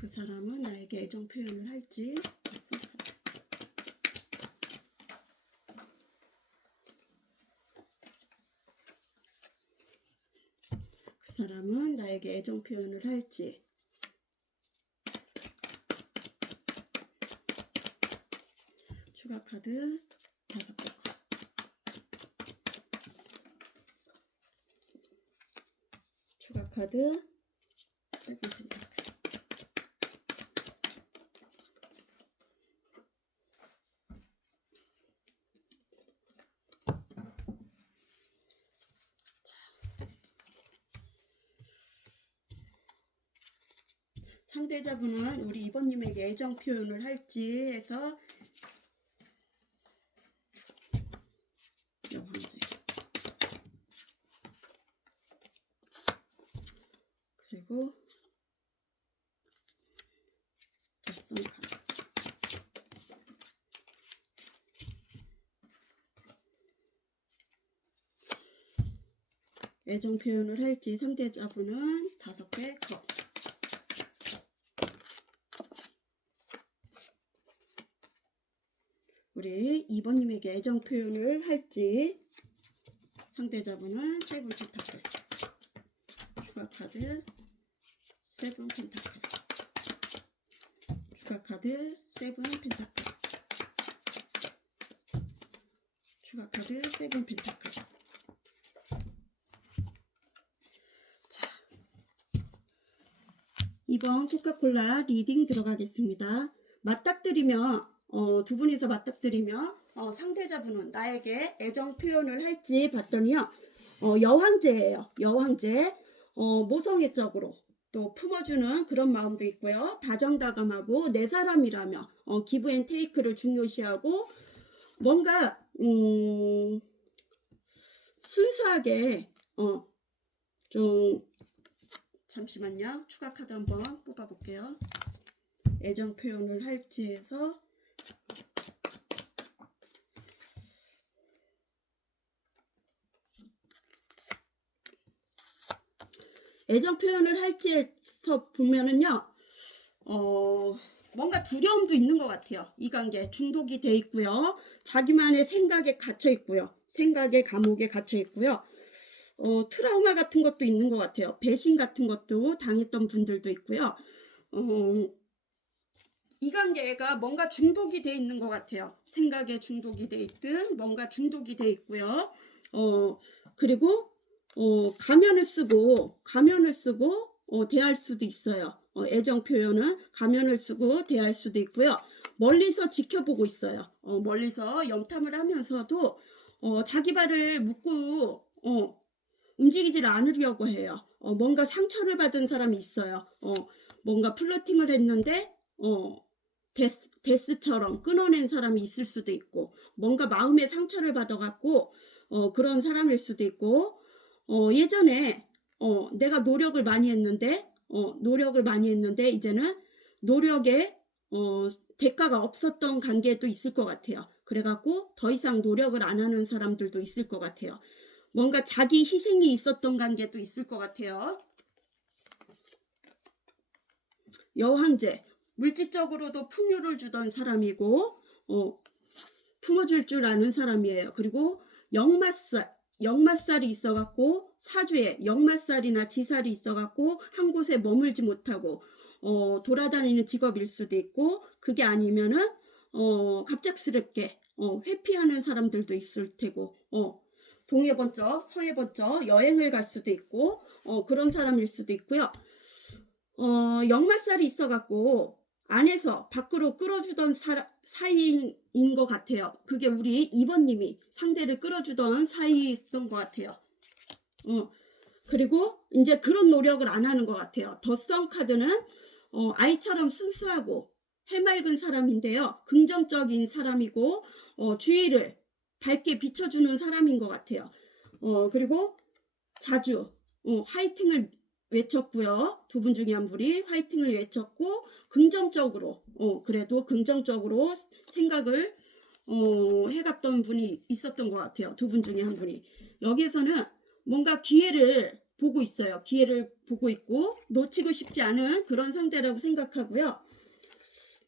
그 사람은 나에게 애정 표현을 할지 그 사람은 나에게 애정 표현을 할지 추가 카드 5개 추가 카드 7 펜타클 상대자분은 우리 2번님에게 애정 표현을 할지 해서 여왕제 그리고 덧선 카드 애정 표현을 할지 상대자분은 5개 컵 우리 2번님에게 애정 표현을 할지 상대자분은 7 펜타클 추가 카드 7 펜타클 추가 카드 7 펜타클 추가 카드 7 펜타클 자 2번 코카콜라 리딩 들어가겠습니다. 맞닥뜨리면 두 분이서 맞닥뜨리면 상대자분은 나에게 애정 표현을 할지 봤더니요 여왕제예요. 여왕제 모성애적으로 또 품어주는 그런 마음도 있고요. 다정다감하고 내 사람이라며 기브 앤 테이크를 중요시하고 뭔가 순수하게 좀 잠시만요. 추가 카드 한번 뽑아 볼게요. 애정 표현을 할지 해서 애정 표현을 할지에서 보면은요 뭔가 두려움도 있는 것 같아요. 이 관계 중독이 돼 있고요. 자기만의 생각에 갇혀 있고요. 생각의 감옥에 갇혀 있고요. 트라우마 같은 것도 있는 것 같아요. 배신 같은 것도 당했던 분들도 있고요. 이 관계가 뭔가 중독이 돼 있는 것 같아요. 생각에 중독이 돼 있든 뭔가 중독이 돼 있고요. 그리고 가면을 쓰고 대할 수도 있어요. 애정 표현은 가면을 쓰고 대할 수도 있고요. 멀리서 지켜보고 있어요. 멀리서 염탐을 하면서도 자기 발을 묶고 움직이질 않으려고 해요. 뭔가 상처를 받은 사람이 있어요. 뭔가 플러팅을 했는데 데스처럼 끊어낸 사람이 있을 수도 있고 뭔가 마음의 상처를 받아갖고 그런 사람일 수도 있고, 예전에 내가 노력을 많이 했는데 이제는 노력에 대가가 없었던 관계도 있을 것 같아요. 그래갖고 더 이상 노력을 안 하는 사람들도 있을 것 같아요. 뭔가 자기 희생이 있었던 관계도 있을 것 같아요. 여황제, 물질적으로도 풍요를 주던 사람이고 품어줄 줄 아는 사람이에요. 그리고 역마살이 있어갖고 사주에 역마살이나 지살이 있어갖고 한 곳에 머물지 못하고 돌아다니는 직업일 수도 있고, 그게 아니면은 갑작스럽게 회피하는 사람들도 있을 테고, 동해 번쩍 서해 번쩍 여행을 갈 수도 있고, 그런 사람일 수도 있고요. 역마살이 있어갖고 안에서 밖으로 끌어주던 사이인 것 같아요. 그게 우리 2번님이 상대를 끌어주던 사이였던 것 같아요. 그리고 이제 그런 노력을 안 하는 것 같아요. 더썸 카드는 아이처럼 순수하고 해맑은 사람인데요. 긍정적인 사람이고 주위를 밝게 비춰주는 사람인 것 같아요. 그리고 자주 화이팅을 외쳤고요. 두 분 중에 한 분이 화이팅을 외쳤고 긍정적으로 그래도 긍정적으로 생각을 해갔던 분이 있었던 것 같아요. 두 분 중에 한 분이. 여기에서는 뭔가 기회를 보고 있어요. 기회를 보고 있고 놓치고 싶지 않은 그런 상대라고 생각하고요.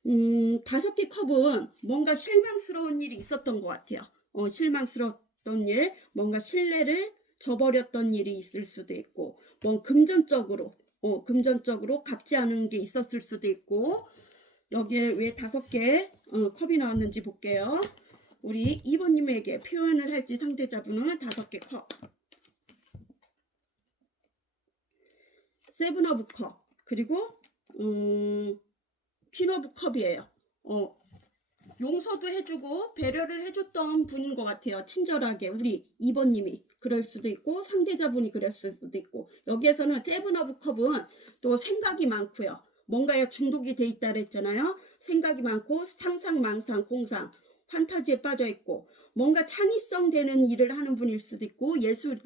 5개 컵은 뭔가 실망스러운 일이 있었던 것 같아요. 실망스러웠던 일, 뭔가 신뢰를 저버렸던 일이 있을 수도 있고, 금전적으로 갚지 않은 게 있었을 수도 있고. 여기에 왜 5개 컵이 나왔는지 볼게요. 우리 2번님에게 표현을 할지 상대자분은 5개 컵. 세븐 오브 컵, 그리고 퀸 오브 컵이에요. 용서도 해주고 배려를 해줬던 분인 것 같아요. 친절하게 우리 2번님이 그럴 수도 있고 상대자분이 그랬을 수도 있고. 여기에서는 세븐 오브 컵은 또 생각이 많고요. 뭔가에 중독이 돼 있다 그랬잖아요. 생각이 많고 상상, 망상, 공상, 판타지에 빠져 있고, 뭔가 창의성 되는 일을 하는 분일 수도 있고 예술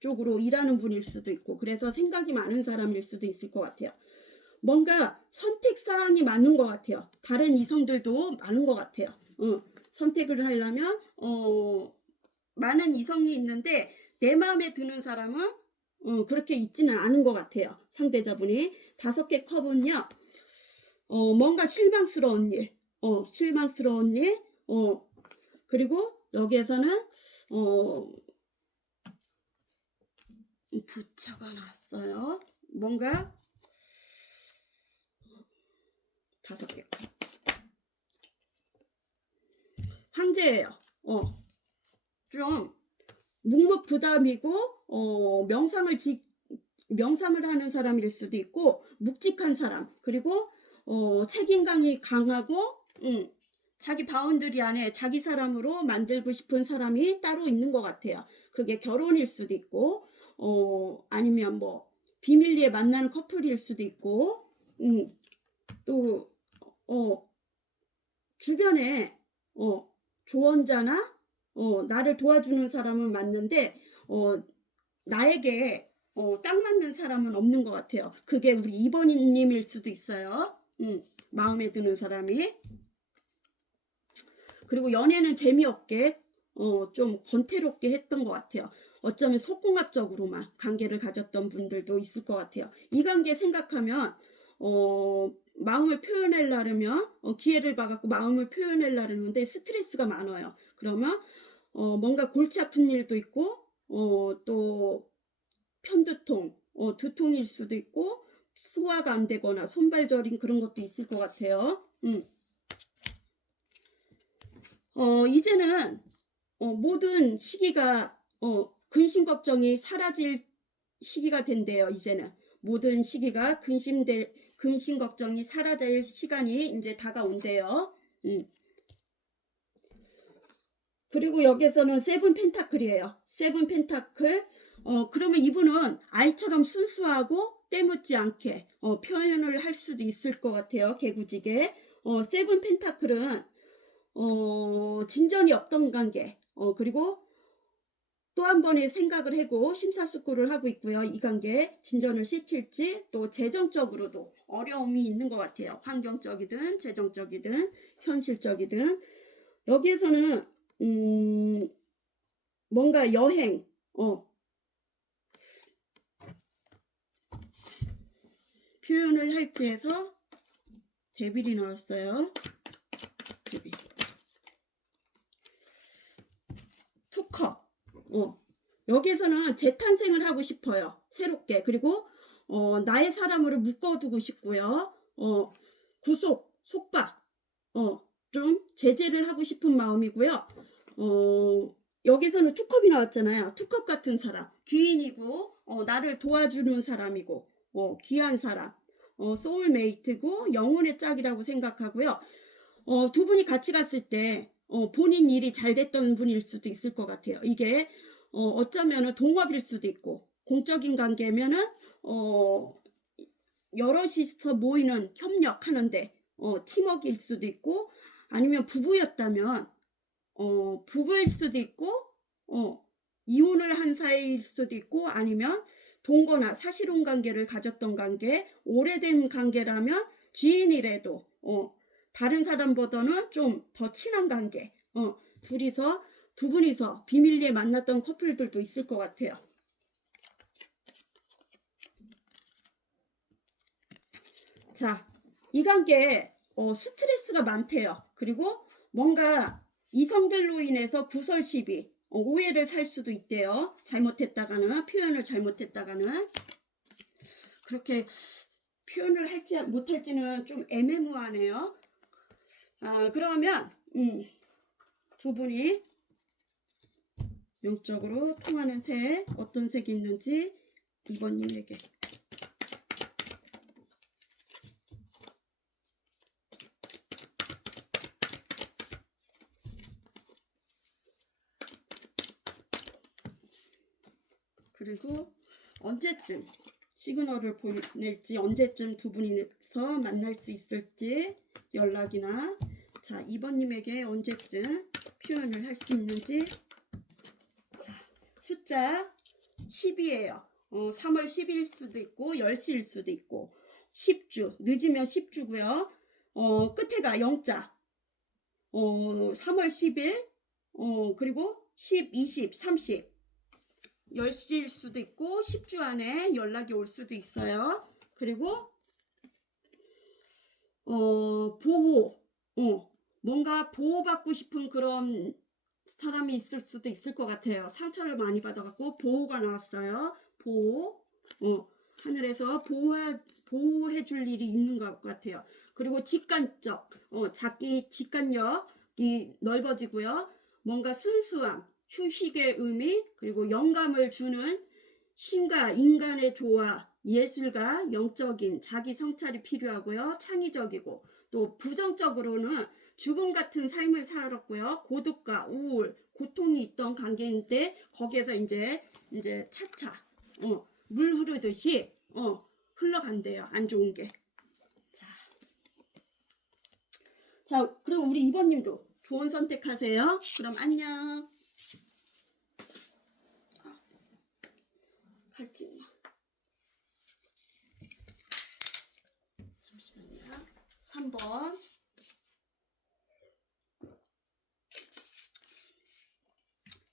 쪽으로 일하는 분일 수도 있고, 그래서 생각이 많은 사람일 수도 있을 것 같아요. 뭔가 선택사항이 많은 것 같아요. 다른 이성들도 많은 것 같아요. 선택을 하려면 많은 이성이 있는데 내 마음에 드는 사람은 그렇게 있지는 않은 것 같아요. 상대자분이. 5개 컵은요, 뭔가 실망스러운 일, 그리고 여기에서는 부처가 나왔어요. 뭔가 5개 황제예요. 좀 묵묵부담이고 명상을 하는 사람일 수도 있고, 묵직한 사람, 그리고 책임감이 강하고 자기 바운더리 안에 자기 사람으로 만들고 싶은 사람이 따로 있는 것 같아요. 그게 결혼일 수도 있고 아니면 뭐 비밀리에 만나는 커플일 수도 있고, 또 주변에 조언자나 나를 도와주는 사람은 맞는데 나에게 딱 맞는 사람은 없는 것 같아요. 그게 우리 2번님일 수도 있어요. 마음에 드는 사람이. 그리고 연애는 재미없게 좀 권태롭게 했던 것 같아요. 어쩌면 속궁합적으로만 관계를 가졌던 분들도 있을 것 같아요. 이 관계 생각하면 마음을 표현하려면 기회를 봐갖고 마음을 표현하려는데 스트레스가 많아요. 그러면 뭔가 골치 아픈 일도 있고 또 편두통, 두통일 수도 있고 소화가 안 되거나 손발저림 그런 것도 있을 것 같아요. 이제는 모든 시기가 근심 걱정이 사라질 시기가 된대요. 이제는 모든 시기가 근심 걱정이 사라질 시간이 이제 다가온대요. 그리고 여기서는 세븐 펜타클이에요. 세븐 펜타클. 그러면 이분은 아이처럼 순수하고 때묻지 않게 표현을 할 수도 있을 것 같아요. 개구지게. 세븐 펜타클은 진전이 없던 관계, 그리고 또 한 번의 생각을 하고 심사숙고를 하고 있고요. 이 관계 진전을 시킬지 또 재정적으로도 어려움이 있는 것 같아요. 환경적이든 재정적이든 현실적이든 여기에서는 뭔가 여행 표현을 할지 해서 데빌이 나왔어요. 데빌. 투컵. 여기에서는 재탄생을 하고 싶어요. 새롭게. 그리고 나의 사람으로 묶어두고 싶고요. 속박. 좀 제재를 하고 싶은 마음이고요. 여기서는 투컵이 나왔잖아요. 투컵 같은 사람. 귀인이고 나를 도와주는 사람이고 귀한 사람. 소울메이트고 영혼의 짝이라고 생각하고요. 두 분이 같이 갔을 때 본인 일이 잘 됐던 분일 수도 있을 것 같아요. 이게 어쩌면은 동업일 수도 있고 공적인 관계면은 여럿이서 모이는 협력하는데 팀워크일 수도 있고 아니면 부부였다면 부부일 수도 있고 이혼을 한 사이일 수도 있고 아니면 동거나 사실혼 관계를 가졌던 관계, 오래된 관계라면 지인이라도 다른 사람보다는 좀 더 친한 관계 두 분이서 비밀리에 만났던 커플들도 있을 것 같아요. 자, 이 관계에 스트레스가 많대요. 그리고 뭔가 이성들로 인해서 구설 시비 오해를 살 수도 있대요. 잘못했다가는 표현을 잘못했다가는 그렇게 표현을 할지 못할지는 좀 애매모호하네요. 그러면 두 분이 영적으로 통하는 색 어떤 색이 있는지 2번님에게 그리고 언제쯤 시그널을 보낼지 언제쯤 두 분이서 만날 수 있을지 연락이나 자 2번님에게 언제쯤 표현을 할 수 있는지 자 숫자 10이에요 3월 10일 수도 있고 10시일 수도 있고 10주 늦으면 10주고요 끝에가 0자 3월 10일 그리고 10, 20, 30 10시일 수도 있고 10주 안에 연락이 올 수도 있어요. 그리고 보호 뭔가 보호받고 싶은 그런 사람이 있을 수도 있을 것 같아요. 상처를 많이 받아갖고 보호가 나왔어요. 보호 하늘에서 보호해줄 일이 있는 것 같아요. 그리고 직관적 자기 직관력이 넓어지고요. 뭔가 순수함 휴식의 의미 그리고 영감을 주는 신과 인간의 조화 예술가 영적인 자기 성찰이 필요하고요. 창의적이고 또 부정적으로는 죽음 같은 삶을 살았고요. 고독과 우울 고통이 있던 관계인데 거기에서 이제 차차 물 흐르듯이 흘러간대요. 안 좋은 게. 자 그럼 우리 2번님도 좋은 선택하세요. 그럼 안녕. 갈증나. 잠시만요. 3번.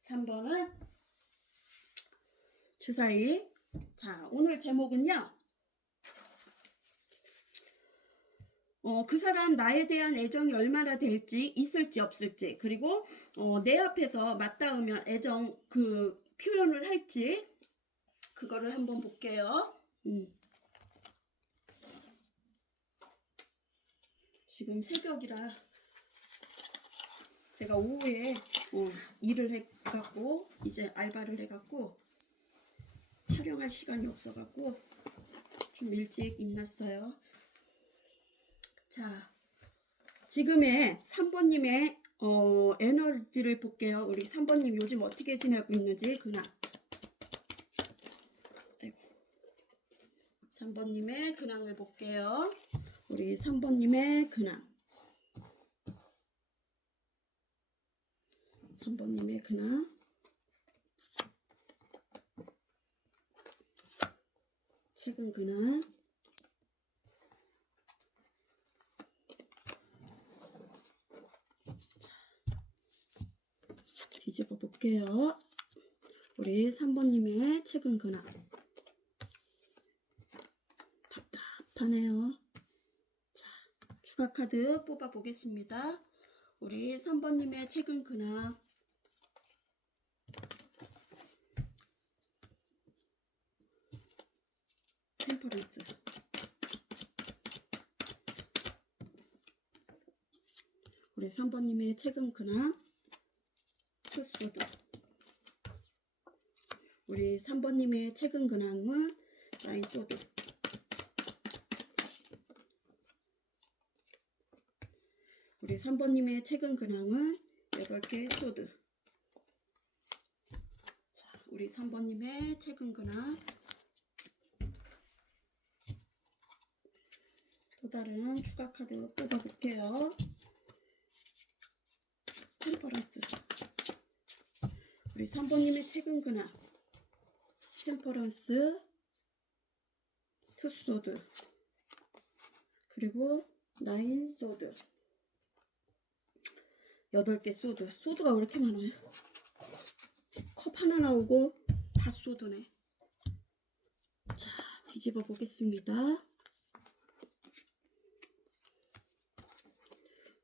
3번은 주사위. 자, 오늘 제목은요. 그 사람 나에 대한 애정이 얼마나 될지 있을지 없을지 그리고 내 앞에서 맞닿으면 애정 그 표현을 할지 그거를 한번 볼게요. 지금 새벽이라 제가 오후에 일을 해갖고 이제 알바를 해갖고 촬영할 시간이 없어갖고 좀 일찍 일어났어요. 자 지금의 3번님의 에너지를 볼게요. 우리 3번님 요즘 어떻게 지내고 있는지 근황 3번님의 근황을 볼게요. 우리 3번님의 근황 3번님의 근황 최근 근황. 뒤집어 볼게요. 우리 3번님의 최근 근황. 답답하네요. 자, 추가 카드 뽑아 보겠습니다. 우리 3번님의 최근 근황. 템퍼런스. 우리 3번님의 최근 근황. 투소드. 우리 3번님의 최근 근황은 나인소드. 우리 3번님의 최근 근황은 8개 소드. 자, 우리 3번님의 최근 근황. 또 다른 추가 카드 뽑아 볼게요. 템퍼런스. 우리 3번님의 최근 근황. 템퍼런스, 투소드, 그리고 나인 소드. 8개 소드. 소드가 왜 이렇게 많아요? 컵 하나 나오고 다 소드네. 자, 뒤집어 보겠습니다.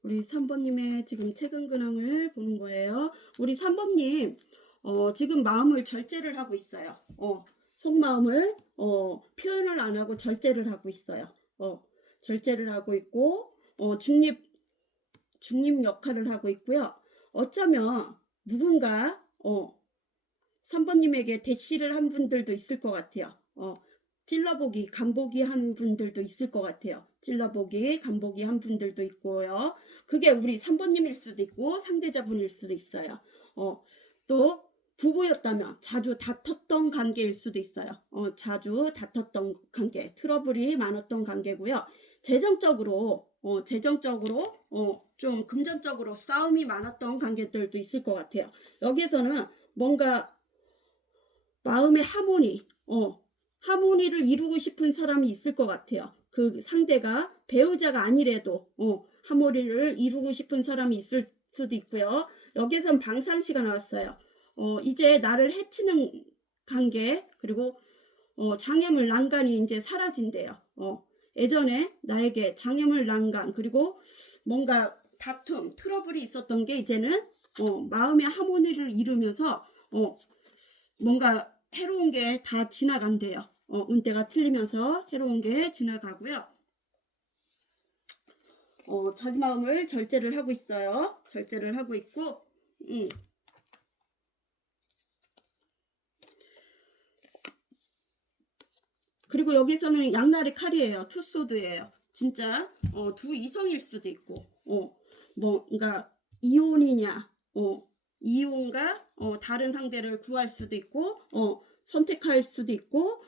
우리 3번님의 지금 최근 근황을 보는 거예요. 우리 3번님 지금 마음을 절제를 하고 있어요. 속마음을 표현을 안 하고 절제를 하고 있어요. 절제를 하고 있고 중립 역할을 하고 있고요. 어쩌면 누군가 3번님에게 대시를 한 분들도 있을 것 같아요. 찔러보기, 간보기 한 분들도 있을 것 같아요. 찔러보기, 간보기 한 분들도 있고요. 그게 우리 3번님일 수도 있고 상대자분일 수도 있어요. 또 부부였다면 자주 다퉜던 관계일 수도 있어요. 자주 다퉜던 관계, 트러블이 많았던 관계고요. 재정적으로 좀 금전적으로 싸움이 많았던 관계들도 있을 것 같아요. 여기에서는 뭔가 마음의 하모니를 이루고 싶은 사람이 있을 것 같아요. 그 상대가 배우자가 아니래도 하모니를 이루고 싶은 사람이 있을 수도 있고요. 여기에선 방상시가 나왔어요. 이제 나를 해치는 관계, 그리고 장애물 난간이 이제 사라진대요. 예전에 나에게 장애물 난간, 그리고 뭔가 다툼, 트러블이 있었던 게 이제는 마음의 하모니를 이루면서 뭔가 해로운 게 다 지나간대요. 운때가 틀리면서 해로운 게 지나가고요. 자기 마음을 절제를 하고 있어요. 절제를 하고 있고, 그리고 여기서는 양날의 칼이에요. 투소드예요. 진짜 두 이성일 수도 있고, 뭔가 이혼이냐, 이혼과 다른 상대를 구할 수도 있고, 선택할 수도 있고,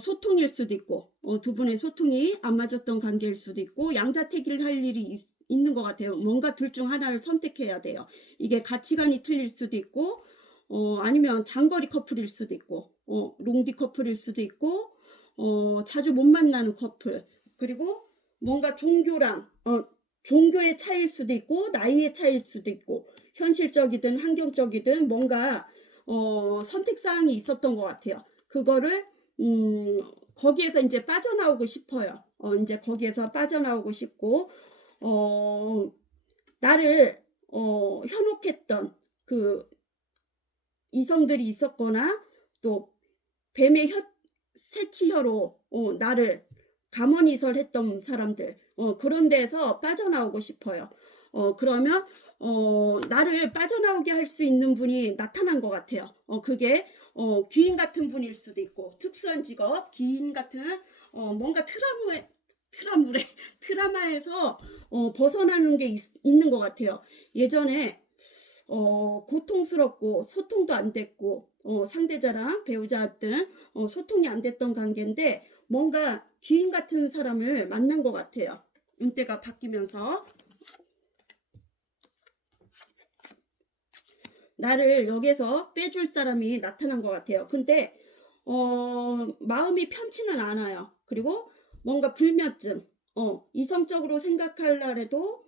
소통일 수도 있고, 두 분의 소통이 안 맞았던 관계일 수도 있고, 양자택일을 할 일이 있는 것 같아요. 뭔가 둘 중 하나를 선택해야 돼요. 이게 가치관이 틀릴 수도 있고, 아니면 장거리 커플일 수도 있고, 롱디 커플일 수도 있고, 자주 못 만나는 커플, 그리고 뭔가 종교의 차이일 수도 있고, 나이의 차이일 수도 있고, 현실적이든 환경적이든 뭔가 선택사항이 있었던 것 같아요. 그거를 거기에서 이제 빠져나오고 싶어요. 이제 거기에서 빠져나오고 싶고, 나를 현혹했던 그 이성들이 있었거나, 또 뱀의 새치혀로 나를 감언이설했던 사람들, 그런 데서 빠져나오고 싶어요. 그러면 나를 빠져나오게 할 수 있는 분이 나타난 것 같아요. 그게 귀인 같은 분일 수도 있고, 특수한 직업, 귀인 같은 뭔가 트라마에서 벗어나는 게 있는 것 같아요. 예전에 고통스럽고 소통도 안 됐고, 상대자랑 배우자든 소통이 안 됐던 관계인데, 뭔가 귀인 같은 사람을 만난 것 같아요. 운때가 바뀌면서 나를 여기서 빼줄 사람이 나타난 것 같아요. 근데 마음이 편치는 않아요. 그리고 뭔가 불면증, 이성적으로 생각하려 해도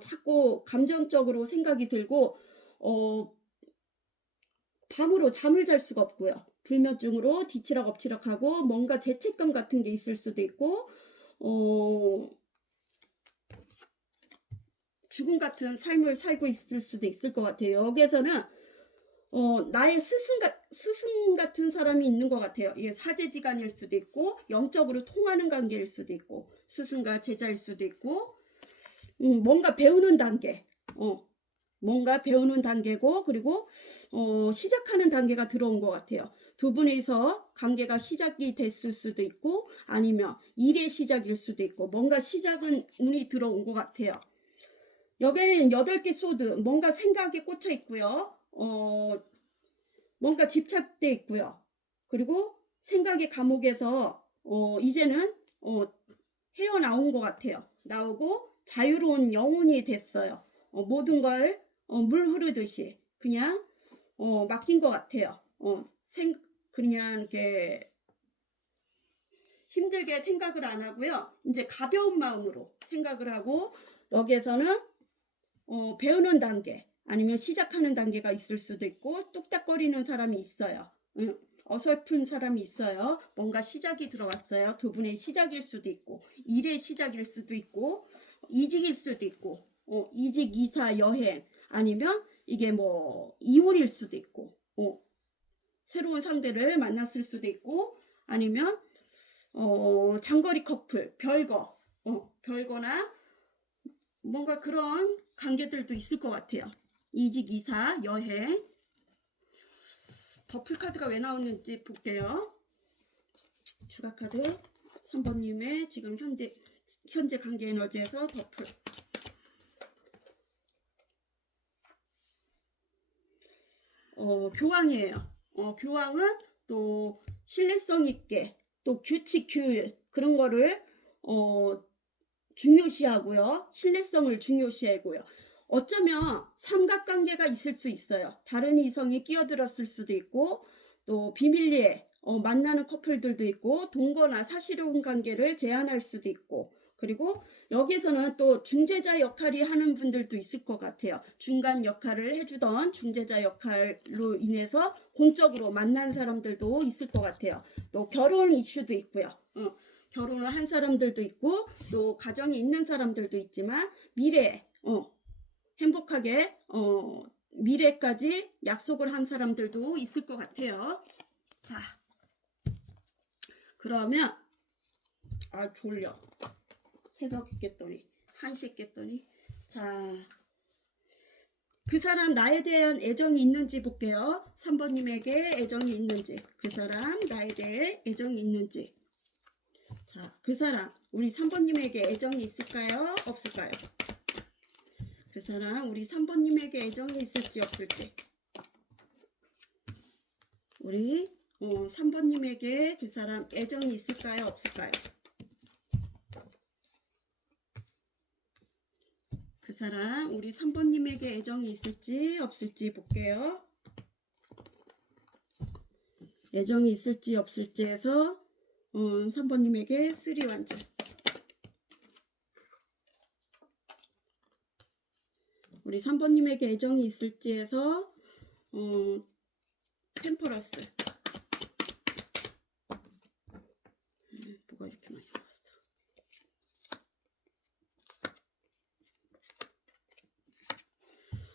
자꾸 감정적으로 생각이 들고 밤으로 잠을 잘 수가 없고요. 불면증으로 뒤치락 엎치락하고 뭔가 죄책감 같은 게 있을 수도 있고 죽음 같은 삶을 살고 있을 수도 있을 것 같아요. 여기에서는 나의 스승 같은 사람이 있는 것 같아요. 이게 사제지간일 수도 있고 영적으로 통하는 관계일 수도 있고 스승과 제자일 수도 있고 뭔가 배우는 단계, 뭔가 배우는 단계고 그리고 시작하는 단계가 들어온 것 같아요. 두 분이서 관계가 시작이 됐을 수도 있고 아니면 일의 시작일 수도 있고 뭔가 시작은 운이 들어온 것 같아요. 여기에는 8개 소드 뭔가 생각에 꽂혀 있고요. 뭔가 집착돼 있고요. 그리고 생각의 감옥에서 이제는 헤어나온 것 같아요. 나오고 자유로운 영혼이 됐어요. 모든 걸 물 흐르듯이 그냥 맡긴 것 같아요. 그냥 이렇게 힘들게 생각을 안 하고요. 이제 가벼운 마음으로 생각을 하고 여기에서는 배우는 단계 아니면 시작하는 단계가 있을 수도 있고 뚝딱거리는 사람이 있어요. 어설픈 사람이 있어요. 뭔가 시작이 들어왔어요. 두 분의 시작일 수도 있고 일의 시작일 수도 있고 이직일 수도 있고 이직 이사 여행 아니면 이게 뭐 이혼일 수도 있고 새로운 상대를 만났을 수도 있고 아니면 장거리 커플 별거나 뭔가 그런 관계들도 있을 것 같아요. 이직 이사 여행 더플 카드가 왜 나오는지 볼게요. 추가 카드 3번님의 지금 현재 관계 에너지에서 더플 교황이에요. 교황은 또 신뢰성 있게 또 규칙 규율 그런 거를 중요시하고요. 신뢰성을 중요시하고요. 어쩌면 삼각관계가 있을 수 있어요. 다른 이성이 끼어들었을 수도 있고 또 비밀리에 만나는 커플들도 있고 동거나 사실혼 관계를 제한할 수도 있고 그리고 여기서는 또 중재자 역할이 하는 분들도 있을 것 같아요. 중간 역할을 해주던 중재자 역할로 인해서 공적으로 만난 사람들도 있을 것 같아요. 또 결혼 이슈도 있고요. 결혼을 한 사람들도 있고 또 가정이 있는 사람들도 있지만 미래에 행복하게 미래까지 약속을 한 사람들도 있을 것 같아요. 자, 그러면 졸려. 새벽에 깼더니 1시에 깼더니 자, 그 사람 나에 대한 애정이 있는지 볼게요. 3번님에게 애정이 있는지 그 사람 나에 대해 애정이 있는지 자, 그 사람 우리 3번님에게 애정이 있을까요? 없을까요? 그 사람 우리 3번님에게 애정이 있을지 없을지 우리 3번님에게 그 사람 애정이 있을까요? 없을까요? 그 사람 우리 3번님에게 애정이 있을지 없을지 볼게요. 애정이 있을지 없을지 해서 3번님에게 3 완전 우리 3번님에게 애정이 있을지 해서 템퍼러스 뭐가 이렇게 많이 나왔어.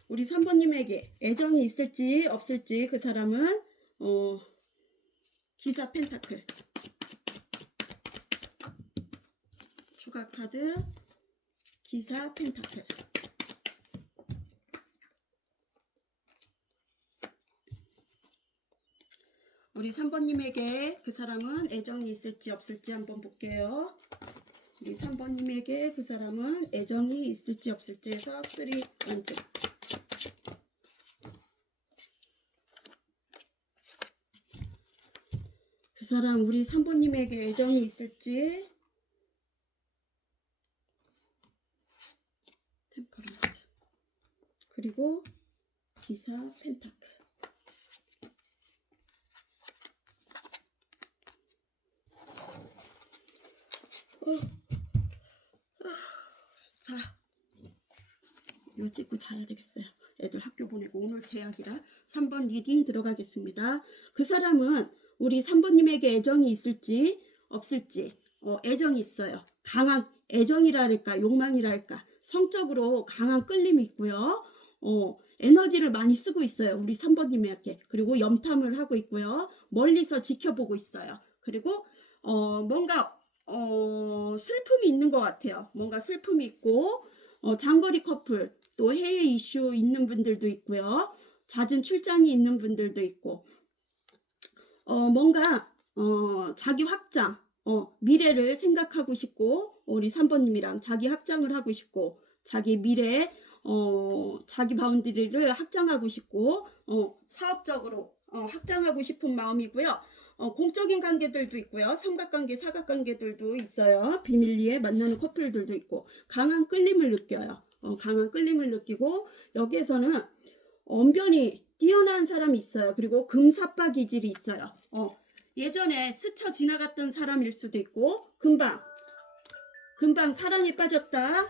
우리 3번님에게 애정이 있을지 없을지 그 사람은 기사 펜타클 추가 카드 기사 펜타클 우리 3번님에게 그 사람은 애정이 있을지 없을지 한번 볼게요. 우리 3번님에게 그 사람은 애정이 있을지 없을지 해서 3 완전 그 사람 우리 3번님에게 애정이 있을지 템퍼런스 그리고 기사 펜타클 자, 이거 찍고 자야 되겠어요. 애들 학교 보내고 오늘 개학이라 3번 리딩 들어가겠습니다. 그 사람은 우리 3번님에게 애정이 있을지 없을지 애정이 있어요. 강한 애정이랄까 욕망이랄까 성적으로 강한 끌림이 있고요. 에너지를 많이 쓰고 있어요. 우리 3번님에게. 그리고 염탐을 하고 있고요. 멀리서 지켜보고 있어요. 그리고 뭔가 슬픔이 있는 것 같아요. 뭔가 슬픔이 있고 장거리 커플 또 해외 이슈 있는 분들도 있고요. 잦은 출장이 있는 분들도 있고 뭔가 자기 확장 미래를 생각하고 싶고 우리 3번님이랑 자기 확장을 하고 싶고 자기 미래 자기 바운드리를 확장하고 싶고 사업적으로 확장하고 싶은 마음이고요. 공적인 관계들도 있고요. 삼각관계, 사각관계들도 있어요. 비밀리에 만나는 커플들도 있고 강한 끌림을 느껴요. 강한 끌림을 느끼고 여기에서는 언변이 뛰어난 사람이 있어요. 그리고 금사빠 기질이 있어요. 예전에 스쳐 지나갔던 사람일 수도 있고 금방 사랑에 빠졌다.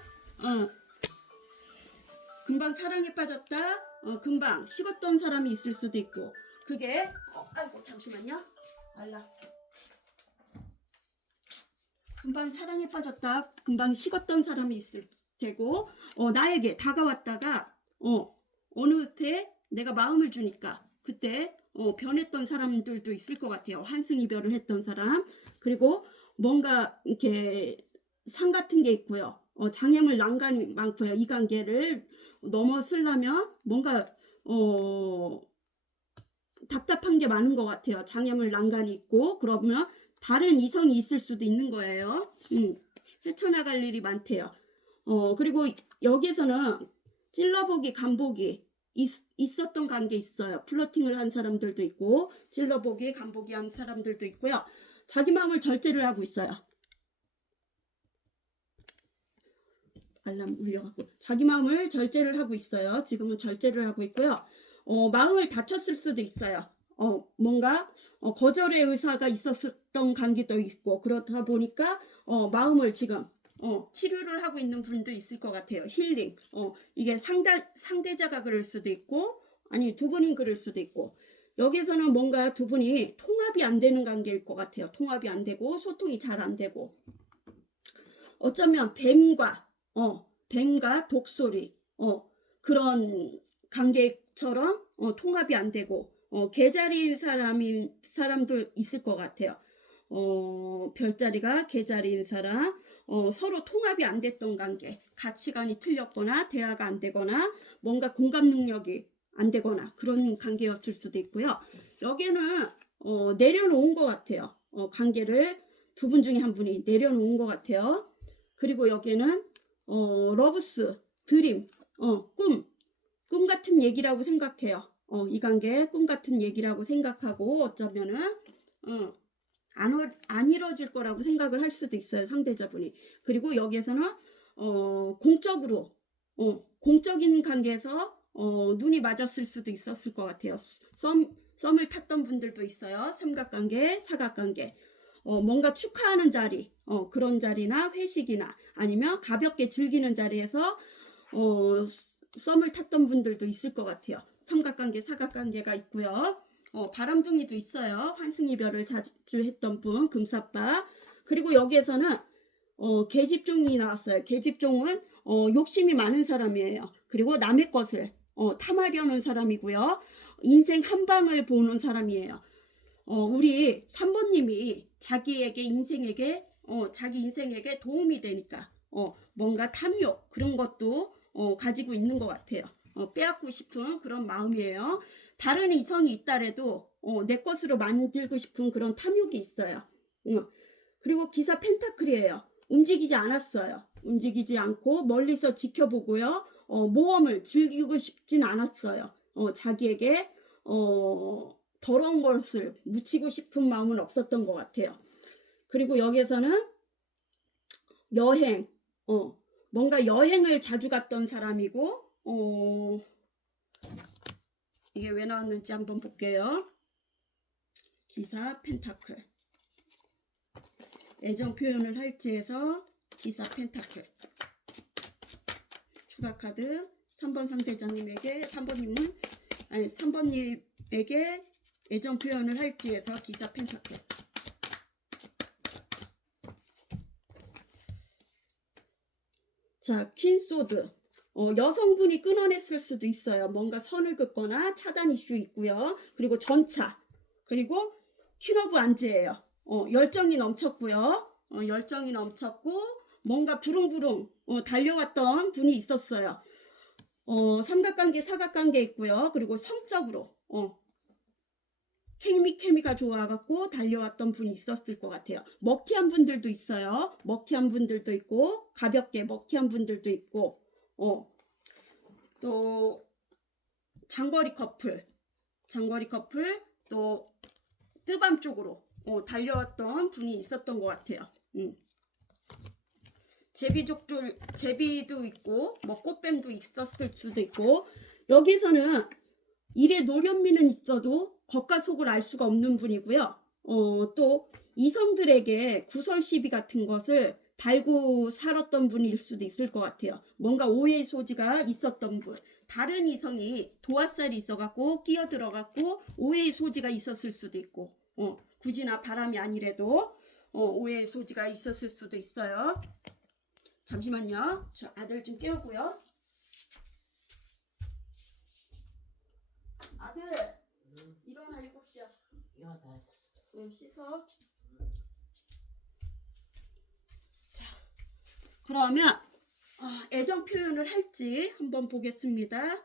금방 사랑에 빠졌다. 금방 식었던 사람이 있을 수도 있고 그게 아이고 잠시만요. 알라. 금방 사랑에 빠졌다. 금방 식었던 사람이 있을 테고 나에게 다가왔다가 어느 때 내가 마음을 주니까 그때 변했던 사람들도 있을 것 같아요. 환승 이별을 했던 사람. 그리고 뭔가 이렇게 상 같은 게 있고요. 장애물 난간이 많고요. 이 관계를 넘어서려면 뭔가 답답한 게 많은 것 같아요. 장애물 난간이 있고 그러면 다른 이성이 있을 수도 있는 거예요. 헤쳐나갈 일이 많대요. 그리고 여기에서는 찔러보기 간보기 있었던 관계 있어요. 플러팅을 한 사람들도 있고 찔러보기 간보기 한 사람들도 있고요. 자기 마음을 절제를 하고 있어요. 알람 울려갖고 자기 마음을 절제를 하고 있어요. 지금은 절제를 하고 있고요. 마음을 다쳤을 수도 있어요. 뭔가 거절의 의사가 있었던 관계도 있고 그렇다 보니까 마음을 지금 치료를 하고 있는 분도 있을 것 같아요. 힐링. 이게 상대자가 그럴 수도 있고 아니 두 분이 그럴 수도 있고 여기에서는 뭔가 두 분이 통합이 안 되는 관계일 것 같아요. 통합이 안 되고 소통이 잘 안 되고 어쩌면 뱀과 독소리 그런 관계처럼 통합이 안 되고 개자리인 사람도 있을 것 같아요. 별자리가 개자리인 사람 서로 통합이 안 됐던 관계 가치관이 틀렸거나 대화가 안 되거나 뭔가 공감 능력이 안 되거나 그런 관계였을 수도 있고요. 여기는 내려놓은 것 같아요. 관계를 두 분 중에 한 분이 내려놓은 것 같아요. 그리고 여기는 러브스 드림 꿈 같은 얘기라고 생각해요. 이 관계 꿈 같은 얘기라고 생각하고 어쩌면은 안 이루어질 거라고 생각을 할 수도 있어요. 상대자분이. 그리고 여기에서는 공적인 관계에서 눈이 맞았을 수도 있었을 것 같아요. 썸을 탔던 분들도 있어요. 삼각관계, 사각관계. 뭔가 축하하는 자리, 그런 자리나 회식이나 아니면 가볍게 즐기는 자리에서 썸을 탔던 분들도 있을 것 같아요. 삼각관계, 사각관계가 있고요. 바람둥이도 있어요. 환승이별을 자주 했던 분, 금사빠. 그리고 여기에서는 계집종이 나왔어요. 계집종은 욕심이 많은 사람이에요. 그리고 남의 것을 탐하려는 사람이고요. 인생 한 방을 보는 사람이에요. 우리 3번님이 자기 인생에게 도움이 되니까 뭔가 탐욕 그런 것도 가지고 있는 것 같아요. 빼앗고 싶은 그런 마음이에요. 다른 이성이 있다래도 내 것으로 만들고 싶은 그런 탐욕이 있어요. 그리고 기사 펜타클이에요. 움직이지 않았어요. 움직이지 않고 멀리서 지켜보고요. 모험을 즐기고 싶진 않았어요. 자기에게 더러운 것을 묻히고 싶은 마음은 없었던 것 같아요. 그리고 여기에서는 여행, 뭔가 여행을 자주 갔던 사람이고, 이게 왜 나왔는지 한번 볼게요. 기사 펜타클. 애정 표현을 할지에서 기사 펜타클. 추가 카드 3번 상대자님에게 3번님에게 애정 표현을 할지에서 기사 펜타클. 자, 퀸소드. 여성분이 끊어냈을 수도 있어요. 뭔가 선을 긋거나 차단 이슈 있고요. 그리고 전차. 그리고 퀸오브 안즈예요. 열정이 넘쳤고요. 열정이 넘쳤고 뭔가 부릉부릉 달려왔던 분이 있었어요. 삼각관계, 사각관계 있고요. 그리고 성적으로 케미가 좋아갖고 달려왔던 분이 있었을 것 같아요. 먹튀한 분들도 있어요. 먹튀한 분들도 있고 가볍게 먹튀한 분들도 있고 또 장거리 커플 또 뜨밤 쪽으로 달려왔던 분이 있었던 것 같아요. 제비도 있고 뭐 꽃뱀도 있었을 수도 있고 여기서는 일에 노련미는 있어도 겉과 속을 알 수가 없는 분이고요. 또 이성들에게 구설 시비 같은 것을 달고 살았던 분일 수도 있을 것 같아요. 뭔가 오해의 소지가 있었던 분. 다른 이성이 도화살이 있어갖고 끼어들어갖고 오해의 소지가 있었을 수도 있고 굳이나 바람이 아니래도 오해의 소지가 있었을 수도 있어요. 잠시만요. 저 아들 좀 깨우고요. 아들 일어나 7시야. 씻어. 자, 그러면 애정 표현을 할지 한번 보겠습니다.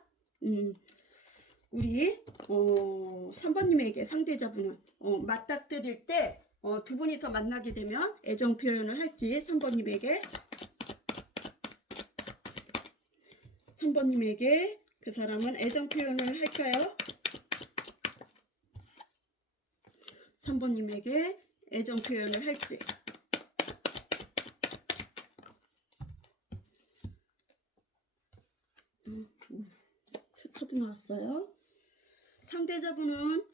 우리 3번님에게 상대자분은 맞닥뜨릴 때 두 분이서 만나게 되면 애정 표현을 할지 3번님에게 그 사람은 애정 표현을 할까요? 3번님에게 애정 표현을 할지. 스타도 나왔어요. 상대자분은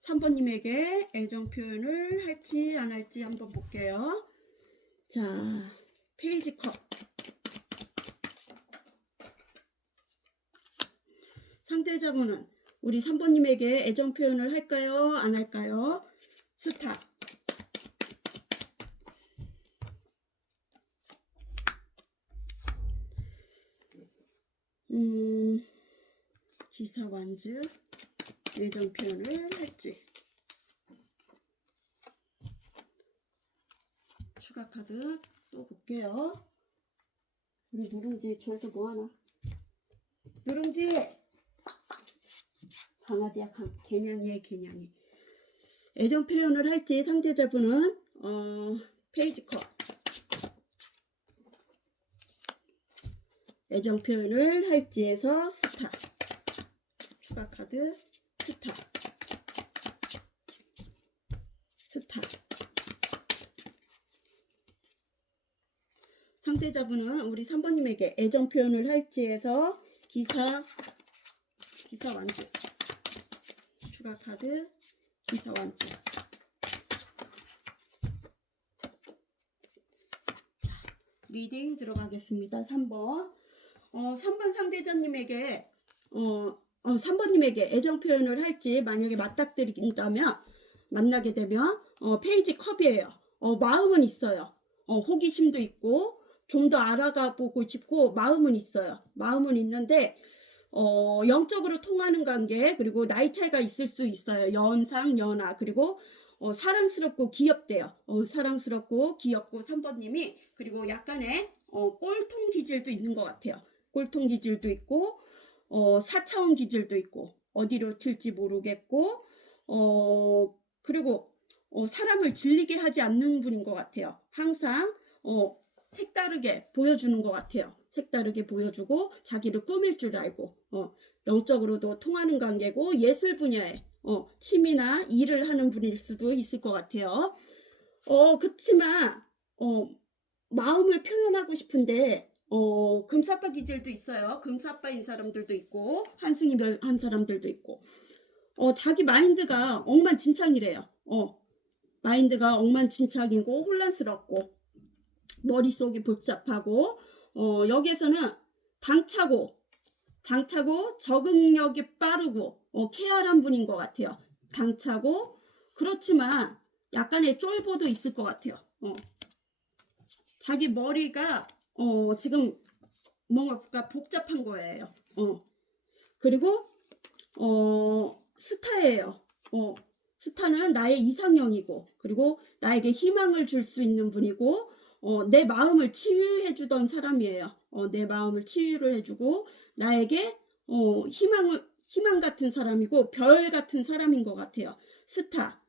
3번님에게 애정 표현을 할지 안 할지 한번 볼게요. 자, 페이지 컵. 상대자분은 우리 3번님에게 애정 표현을 할까요? 안 할까요? 스타. 기사 완즈. 애정 표현을 할지. 추가 카드 또 볼게요. 우리 누룽지 저에서 뭐하나? 누룽지! 강아지야, 개냥이에 개냥이. 애정 표현을 할지 상대자분은 페이지 컷. 애정 표현을 할지에서 스타. 추가 카드 스타. 상대자분은 우리 3번님에게 애정 표현을 할지에서 기사 완즈. 추가 카드 기사 완즈. 자, 리딩 들어가겠습니다. 3번. 3번 상대자님에게 3번님에게 애정 표현을 할지 만약에 맞닥뜨린다면 만나게 되면 페이지 컵이에요. 마음은 있어요. 호기심도 있고 좀 더 알아가 보고 싶고 마음은 있어요. 마음은 있는데 영적으로 통하는 관계 그리고 나이 차이가 있을 수 있어요. 연상, 연하 그리고 사랑스럽고 귀엽대요. 사랑스럽고 귀엽고 3번님이 그리고 약간의 꼴통 기질도 있는 것 같아요. 꼴통 기질도 있고 4차원 기질도 있고 어디로 튈지 모르겠고 그리고 사람을 질리게 하지 않는 분인 것 같아요. 항상 색다르게 보여주는 것 같아요. 색다르게 보여주고 자기를 꾸밀 줄 알고 영적으로도 통하는 관계고 예술 분야에 취미나 일을 하는 분일 수도 있을 것 같아요. 그렇지만 마음을 표현하고 싶은데 금사빠 기질도 있어요. 금사빠인 사람들도 있고 한승이별한 사람들도 있고 자기 마인드가 엉망진창이래요. 마인드가 엉망진창이고 혼란스럽고 머릿속이 복잡하고 여기에서는 당차고 적응력이 빠르고 쾌활한 분인 것 같아요. 당차고 그렇지만 약간의 쫄보도 있을 것 같아요. 자기 머리가 지금 뭔가 복잡한 거예요. 그리고 스타예요. 스타는 나의 이상형이고 그리고 나에게 희망을 줄 수 있는 분이고 내 마음을 치유해 주던 사람이에요. 내 마음을 치유를 해주고 나에게 희망 같은 사람이고 별 같은 사람인 것 같아요. 스타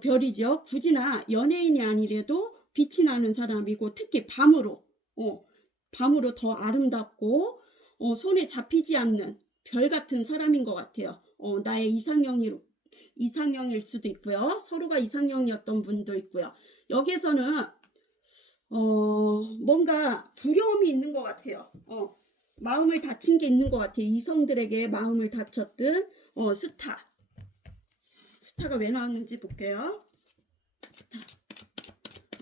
별이죠. 굳이나 연예인이 아니래도 빛이 나는 사람이고 특히 밤으로 더 아름답고 손에 잡히지 않는 별 같은 사람인 것 같아요. 나의 이상형일 수도 있고요. 서로가 이상형이었던 분도 있고요. 여기에서는 뭔가 두려움이 있는 것 같아요. 마음을 다친 게 있는 것 같아요. 이성들에게 마음을 다쳤던 스타가 왜 나왔는지 볼게요. 스타.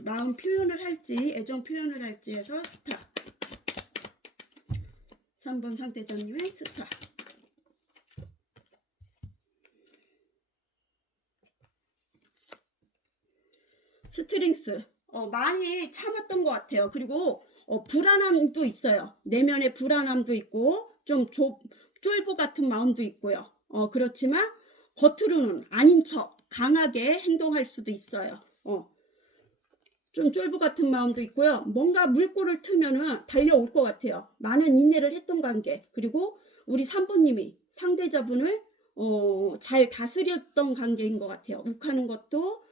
마음 표현을 할지 애정 표현을 할지 해서 스타. 3번 상대자님의 스타. 스트링스. 많이 참았던 것 같아요. 그리고 불안함도 있어요. 내면의 불안함도 있고 좀 쫄보 같은 마음도 있고요. 그렇지만 겉으로는 아닌 척 강하게 행동할 수도 있어요. 좀 쫄보 같은 마음도 있고요. 뭔가 물꼬를 트면은 달려올 것 같아요. 많은 인내를 했던 관계. 그리고 우리 3번님이 상대자분을 잘 다스렸던 관계인 것 같아요. 욱하는 것도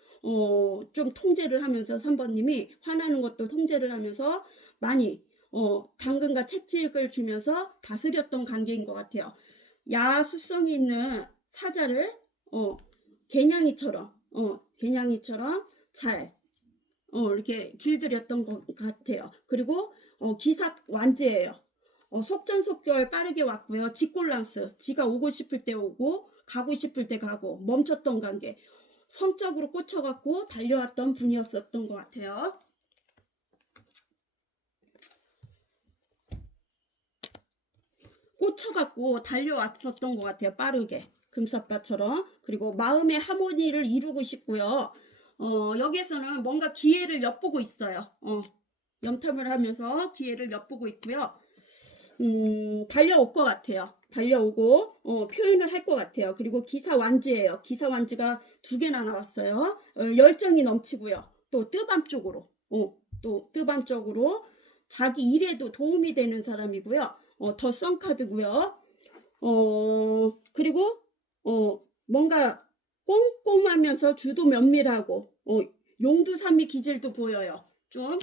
좀 통제를 하면서 3번님이 화나는 것도 통제를 하면서 많이 당근과 채찍을 주면서 다스렸던 관계인 것 같아요. 야수성이 있는 사자를 개냥이처럼 잘 이렇게 길들였던 것 같아요. 그리고 기사완지예요. 속전속결 빠르게 왔고요. 직골랑스, 지가 오고 싶을 때 오고 가고 싶을 때 가고 멈췄던 관계. 성적으로 꽂혀갖고 달려왔던 분이었었던 것 같아요. 꽂혀갖고 달려왔었던 것 같아요. 빠르게 금사빠처럼. 그리고 마음의 하모니를 이루고 싶고요. 여기에서는 뭔가 기회를 엿보고 있어요. 염탐을 하면서 기회를 엿보고 있고요. 달려올 것 같아요. 달려오고 표현을 할 것 같아요. 그리고 기사완지예요. 기사완지가 2개나 나왔어요. 열정이 넘치고요. 또 뜨밤 쪽으로 자기 일에도 도움이 되는 사람이고요. 더 썬카드고요. 그리고 뭔가 꼼꼼하면서 주도 면밀하고 용두삼미 기질도 보여요. 좀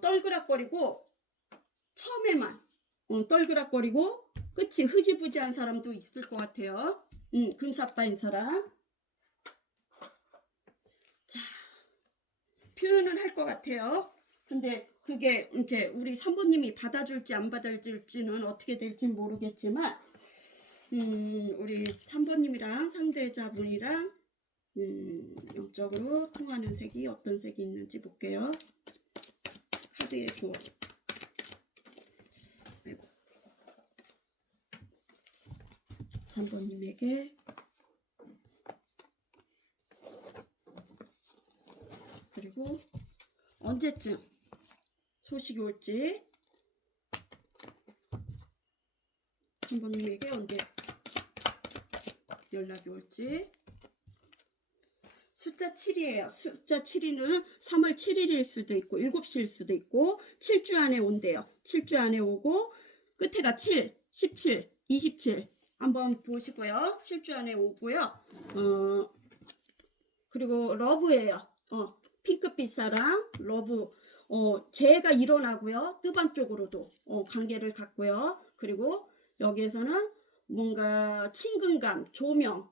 떨그락거리고 처음에만 떨그락거리고 끝이 흐지부지한 사람도 있을 것 같아요. 금사빠인 사람. 자, 표현을 할 것 같아요. 근데 그게 이렇게 우리 3번님이 받아줄지 안 받아줄지는 어떻게 될지 모르겠지만 우리 3번님이랑 상대자분이랑 영적으로 통하는 색이 어떤 색이 있는지 볼게요. 카드의 조합. 아이고. 3번님에게 그리고 언제쯤 소식이 올지 3번님에게 언제 연락이 올지. 숫자 7이에요. 숫자 7이는 3월 7일일 수도 있고 7시일 수도 있고 7주 안에 온대요. 7주 안에 오고 끝에가 7, 17, 27 한번 보시고요. 7주 안에 오고요. 그리고 러브예요. 핑크빛 사랑 러브. 재해가 일어나고요. 뜨밤 쪽으로도 관계를 갖고요. 그리고 여기에서는 뭔가 친근감, 조명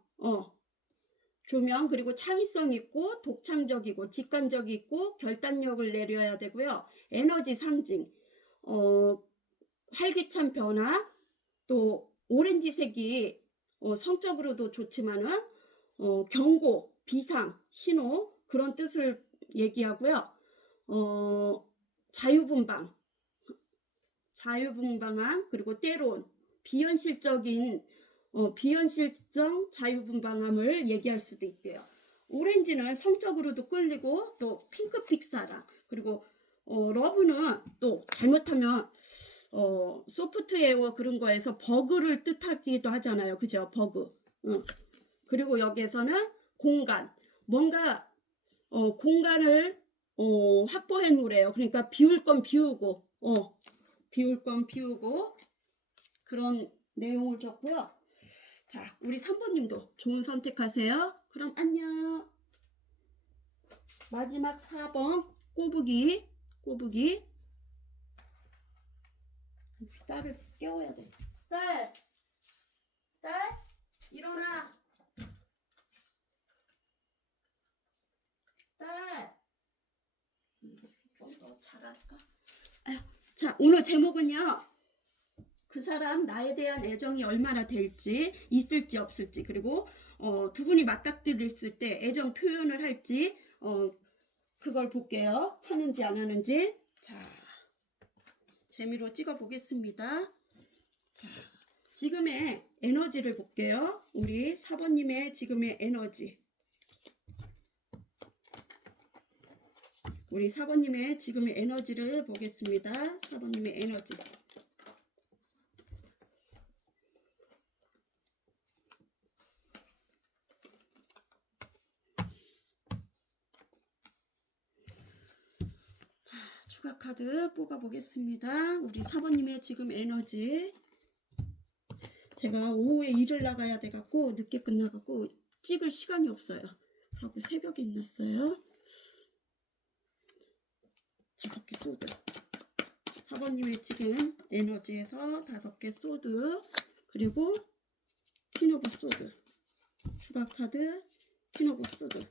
그리고 창의성 있고 독창적이고 직관적이 있고 결단력을 내려야 되고요. 에너지 상징, 활기찬 변화, 또 오렌지색이 성적으로도 좋지만은 경고, 비상, 신호, 그런 뜻을 얘기하고요. 자유분방, 자유분방함, 그리고 때론 비현실적인 비현실성 자유분방함을 얘기할 수도 있대요. 오렌지는 성적으로도 끌리고 또 핑크빛 사랑, 그리고 러브는 또 잘못하면 소프트웨어 그런 거에서 버그를 뜻하기도 하잖아요. 그죠? 버그. 그리고 여기에서는 공간, 뭔가 공간을 확보해 놓으래요. 그러니까 비울 건 비우고 비울 건 비우고 그런 내용을 줬고요. 자, 우리 3번님도 좋은 선택하세요. 그럼 안녕. 마지막 4번 꼬부기. 딸을 깨워야 돼. 딸 일어나. 딸 좀 더 잘할까? 자, 오늘 제목은요. 그 사람 나에 대한 애정이 얼마나 될지, 있을지 없을지, 그리고 두 분이 맞닥뜨렸을 때 애정 표현을 할지 그걸 볼게요. 하는지 안 하는지. 자, 재미로 찍어 보겠습니다. 자, 지금의 에너지를 볼게요. 우리 4번님의 지금의 에너지. 우리 4번님의 지금의 에너지를 보겠습니다. 4번님의 에너지. 자, 추가 카드 뽑아 보겠습니다. 우리 4번님의 지금 에너지. 제가 오후에 일을 나가야 돼갖고 늦게 끝나갖고 찍을 시간이 없어요. 하고 새벽에 일어났어요. 5개 소드. 4번님의 지금 에너지에서 5개 소드, 그리고 퀸 오브 소드, 추가 카드 퀸 오브 소드,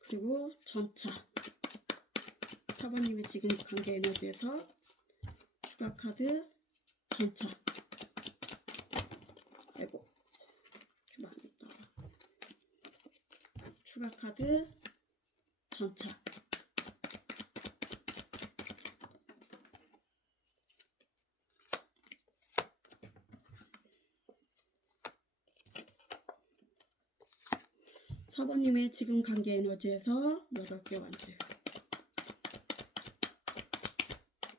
그리고 전차. 4번님의 지금 관계 에너지에서 추가 카드 전차. 아이고 이렇게 많이 있다. 추가 카드 전차. 사번님의 지금 관계 에너지에서 8개 완즈.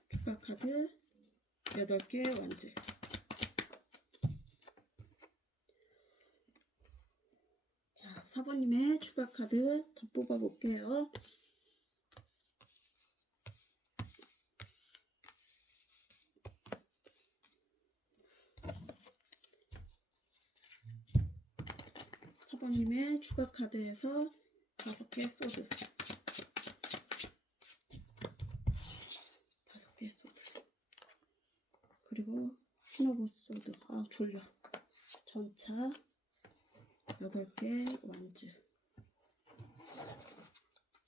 추가 카드 8개 완즈. 자, 4번님의 추가 카드 더 뽑아 볼게요. 님의 추가 카드에서 5개 소드, 5개 소드, 그리고 스노보 소드. 아 졸려. 전차 8개 완즈.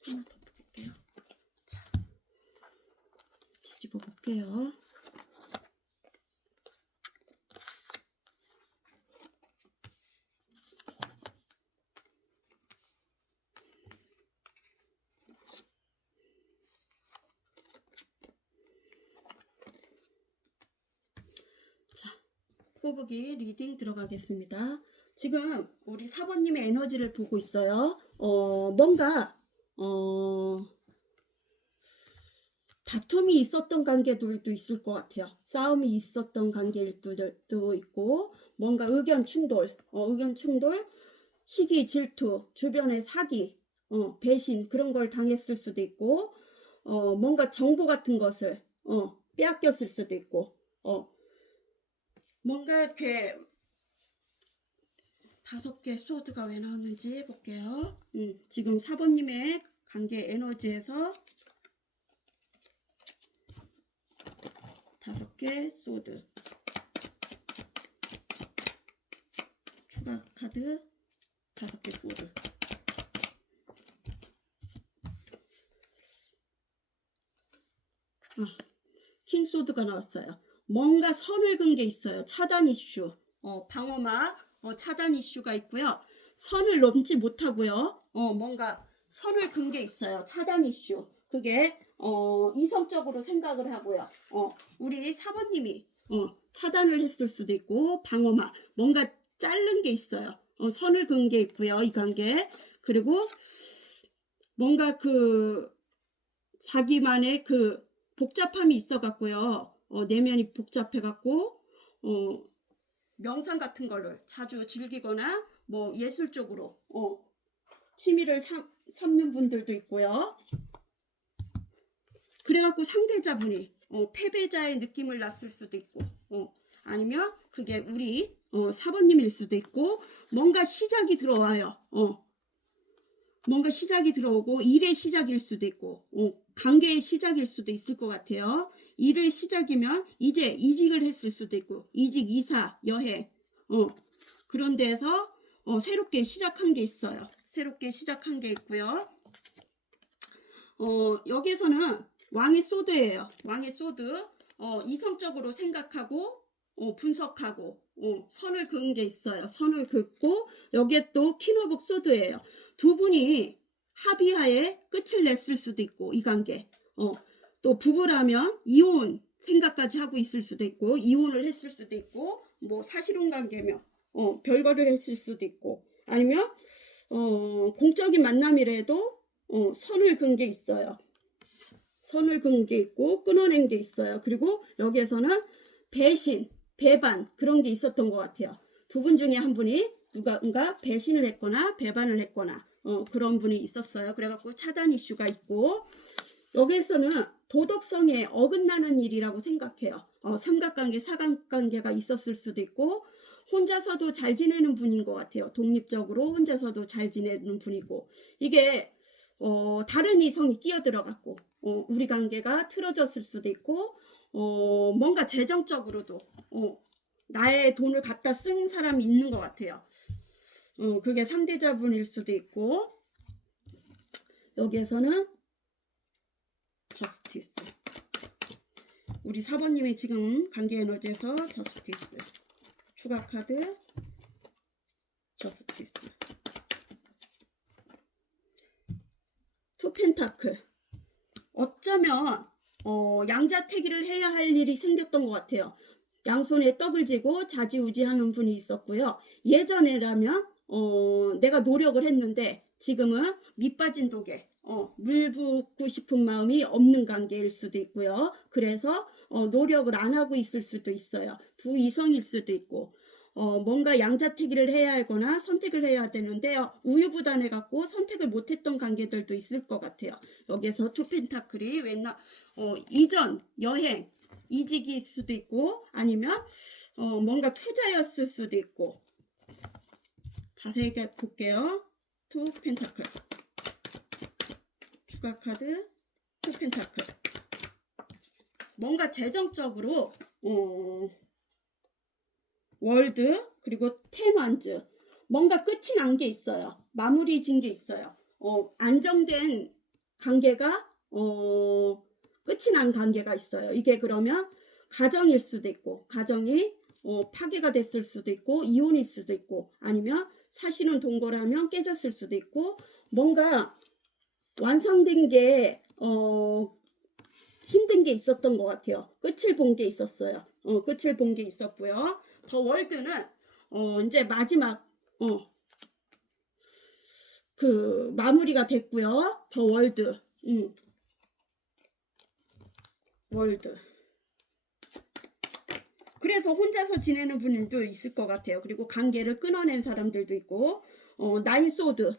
하나 더 볼게요. 자, 뒤집어 볼게요. 꼬부기 리딩 들어가겠습니다. 지금 우리 4번님의 에너지를 보고 있어요. 뭔가 다툼이 있었던 관계들도 있을 것 같아요. 싸움이 있었던 관계들도 있고, 뭔가 의견 충돌, 시기, 질투, 주변의 사기, 배신 그런 걸 당했을 수도 있고, 뭔가 정보 같은 것을 빼앗겼을 수도 있고, 뭔가 이렇게 5개 소드가 왜 나왔는지 볼게요. 지금 4번님의 관계 에너지에서 5개 소드, 추가 카드 5개 소드. 킹 소드가 나왔어요. 뭔가 선을 그은 게 있어요. 차단 이슈, 방어막 차단 이슈가 있고요. 선을 넘지 못하고요. 뭔가 선을 그은 게 있어요. 차단 이슈. 그게 이성적으로 생각을 하고요. 우리 사모님이 차단을 했을 수도 있고 방어막 뭔가 자른 게 있어요. 선을 그은 게 있고요. 이 관계. 그리고 뭔가 그 자기만의 그 복잡함이 있어 갖고요. 내면이 복잡해 갖고 명상 같은 거를 자주 즐기거나 뭐 예술적으로 취미를 삼는 분들도 있고요. 그래갖고 상대자분이 패배자의 느낌을 났을 수도 있고 아니면 그게 우리 사모님일 수도 있고 뭔가 시작이 들어와요. 뭔가 시작이 들어오고 일의 시작일 수도 있고 관계의 시작일 수도 있을 것 같아요. 일의 시작이면 이제 이직을 했을 수도 있고 이직, 이사, 여행 그런 데서 새롭게 시작한 게 있어요. 새롭게 시작한 게 있고요. 여기서는 왕의 소드예요. 왕의 소드. 이성적으로 생각하고 분석하고 선을 그은 게 있어요. 선을 긋고 여기에 또 퀸 오브 소드예요. 두 분이 합의하에 끝을 냈을 수도 있고 이 관계. 또 부부라면 이혼 생각까지 하고 있을 수도 있고 이혼을 했을 수도 있고 뭐 사실혼 관계면 별거를 했을 수도 있고 아니면 공적인 만남이라도 선을 그은 게 있어요. 선을 그은 게 있고 끊어낸 게 있어요. 그리고 여기에서는 배신, 배반 그런 게 있었던 것 같아요. 두 분 중에 한 분이 누가 배신을 했거나 배반을 했거나 그런 분이 있었어요. 그래갖고 차단 이슈가 있고 여기에서는 도덕성에 어긋나는 일이라고 생각해요. 삼각관계, 사각관계가 있었을 수도 있고 혼자서도 잘 지내는 분인 것 같아요. 독립적으로 혼자서도 잘 지내는 분이고 이게 다른 이성이 끼어들어갖고 우리 관계가 틀어졌을 수도 있고 뭔가 재정적으로도 나의 돈을 갖다 쓴 사람이 있는 것 같아요. 그게 상대자분일 수도 있고 여기에서는 저스티스 우리 사번님의 지금 관계 에너지에서 저스티스 추가 카드 저스티스 투 펜타클 어쩌면 양자택일을 해야 할 일이 생겼던 것 같아요. 양손에 떡을 쥐고 좌지우지하는 분이 있었고요. 예전에라면 내가 노력을 했는데 지금은 밑빠진 독에 물 붓고 싶은 마음이 없는 관계일 수도 있고요. 그래서 노력을 안 하고 있을 수도 있어요. 두 이성일 수도 있고 뭔가 양자택일을 해야 하거나 선택을 해야 되는데 우유부단해 갖고 선택을 못했던 관계들도 있을 것 같아요. 여기에서 투 펜타클이 이전 여행 이직일 수도 있고 아니면 뭔가 투자였을 수도 있고 자세히 볼게요. 투 펜타클 추가 카드 투 펜타클 뭔가 재정적으로 월드 그리고 텐 완즈 뭔가 끝이 난 게 있어요. 마무리 진 게 있어요. 안정된 관계가 끝이 난 관계가 있어요. 이게 그러면 가정일 수도 있고 가정이 파괴가 됐을 수도 있고 이혼일 수도 있고 아니면 사실은 동거라면 깨졌을 수도 있고 뭔가 완성된 게 힘든 게 있었던 것 같아요. 끝을 본 게 있었어요. 끝을 본 게 있었고요. 더 월드는 이제 마지막 그 마무리가 됐고요. 더 월드 월드 그래서 혼자서 지내는 분들도 있을 것 같아요. 그리고 관계를 끊어낸 사람들도 있고 나인 소드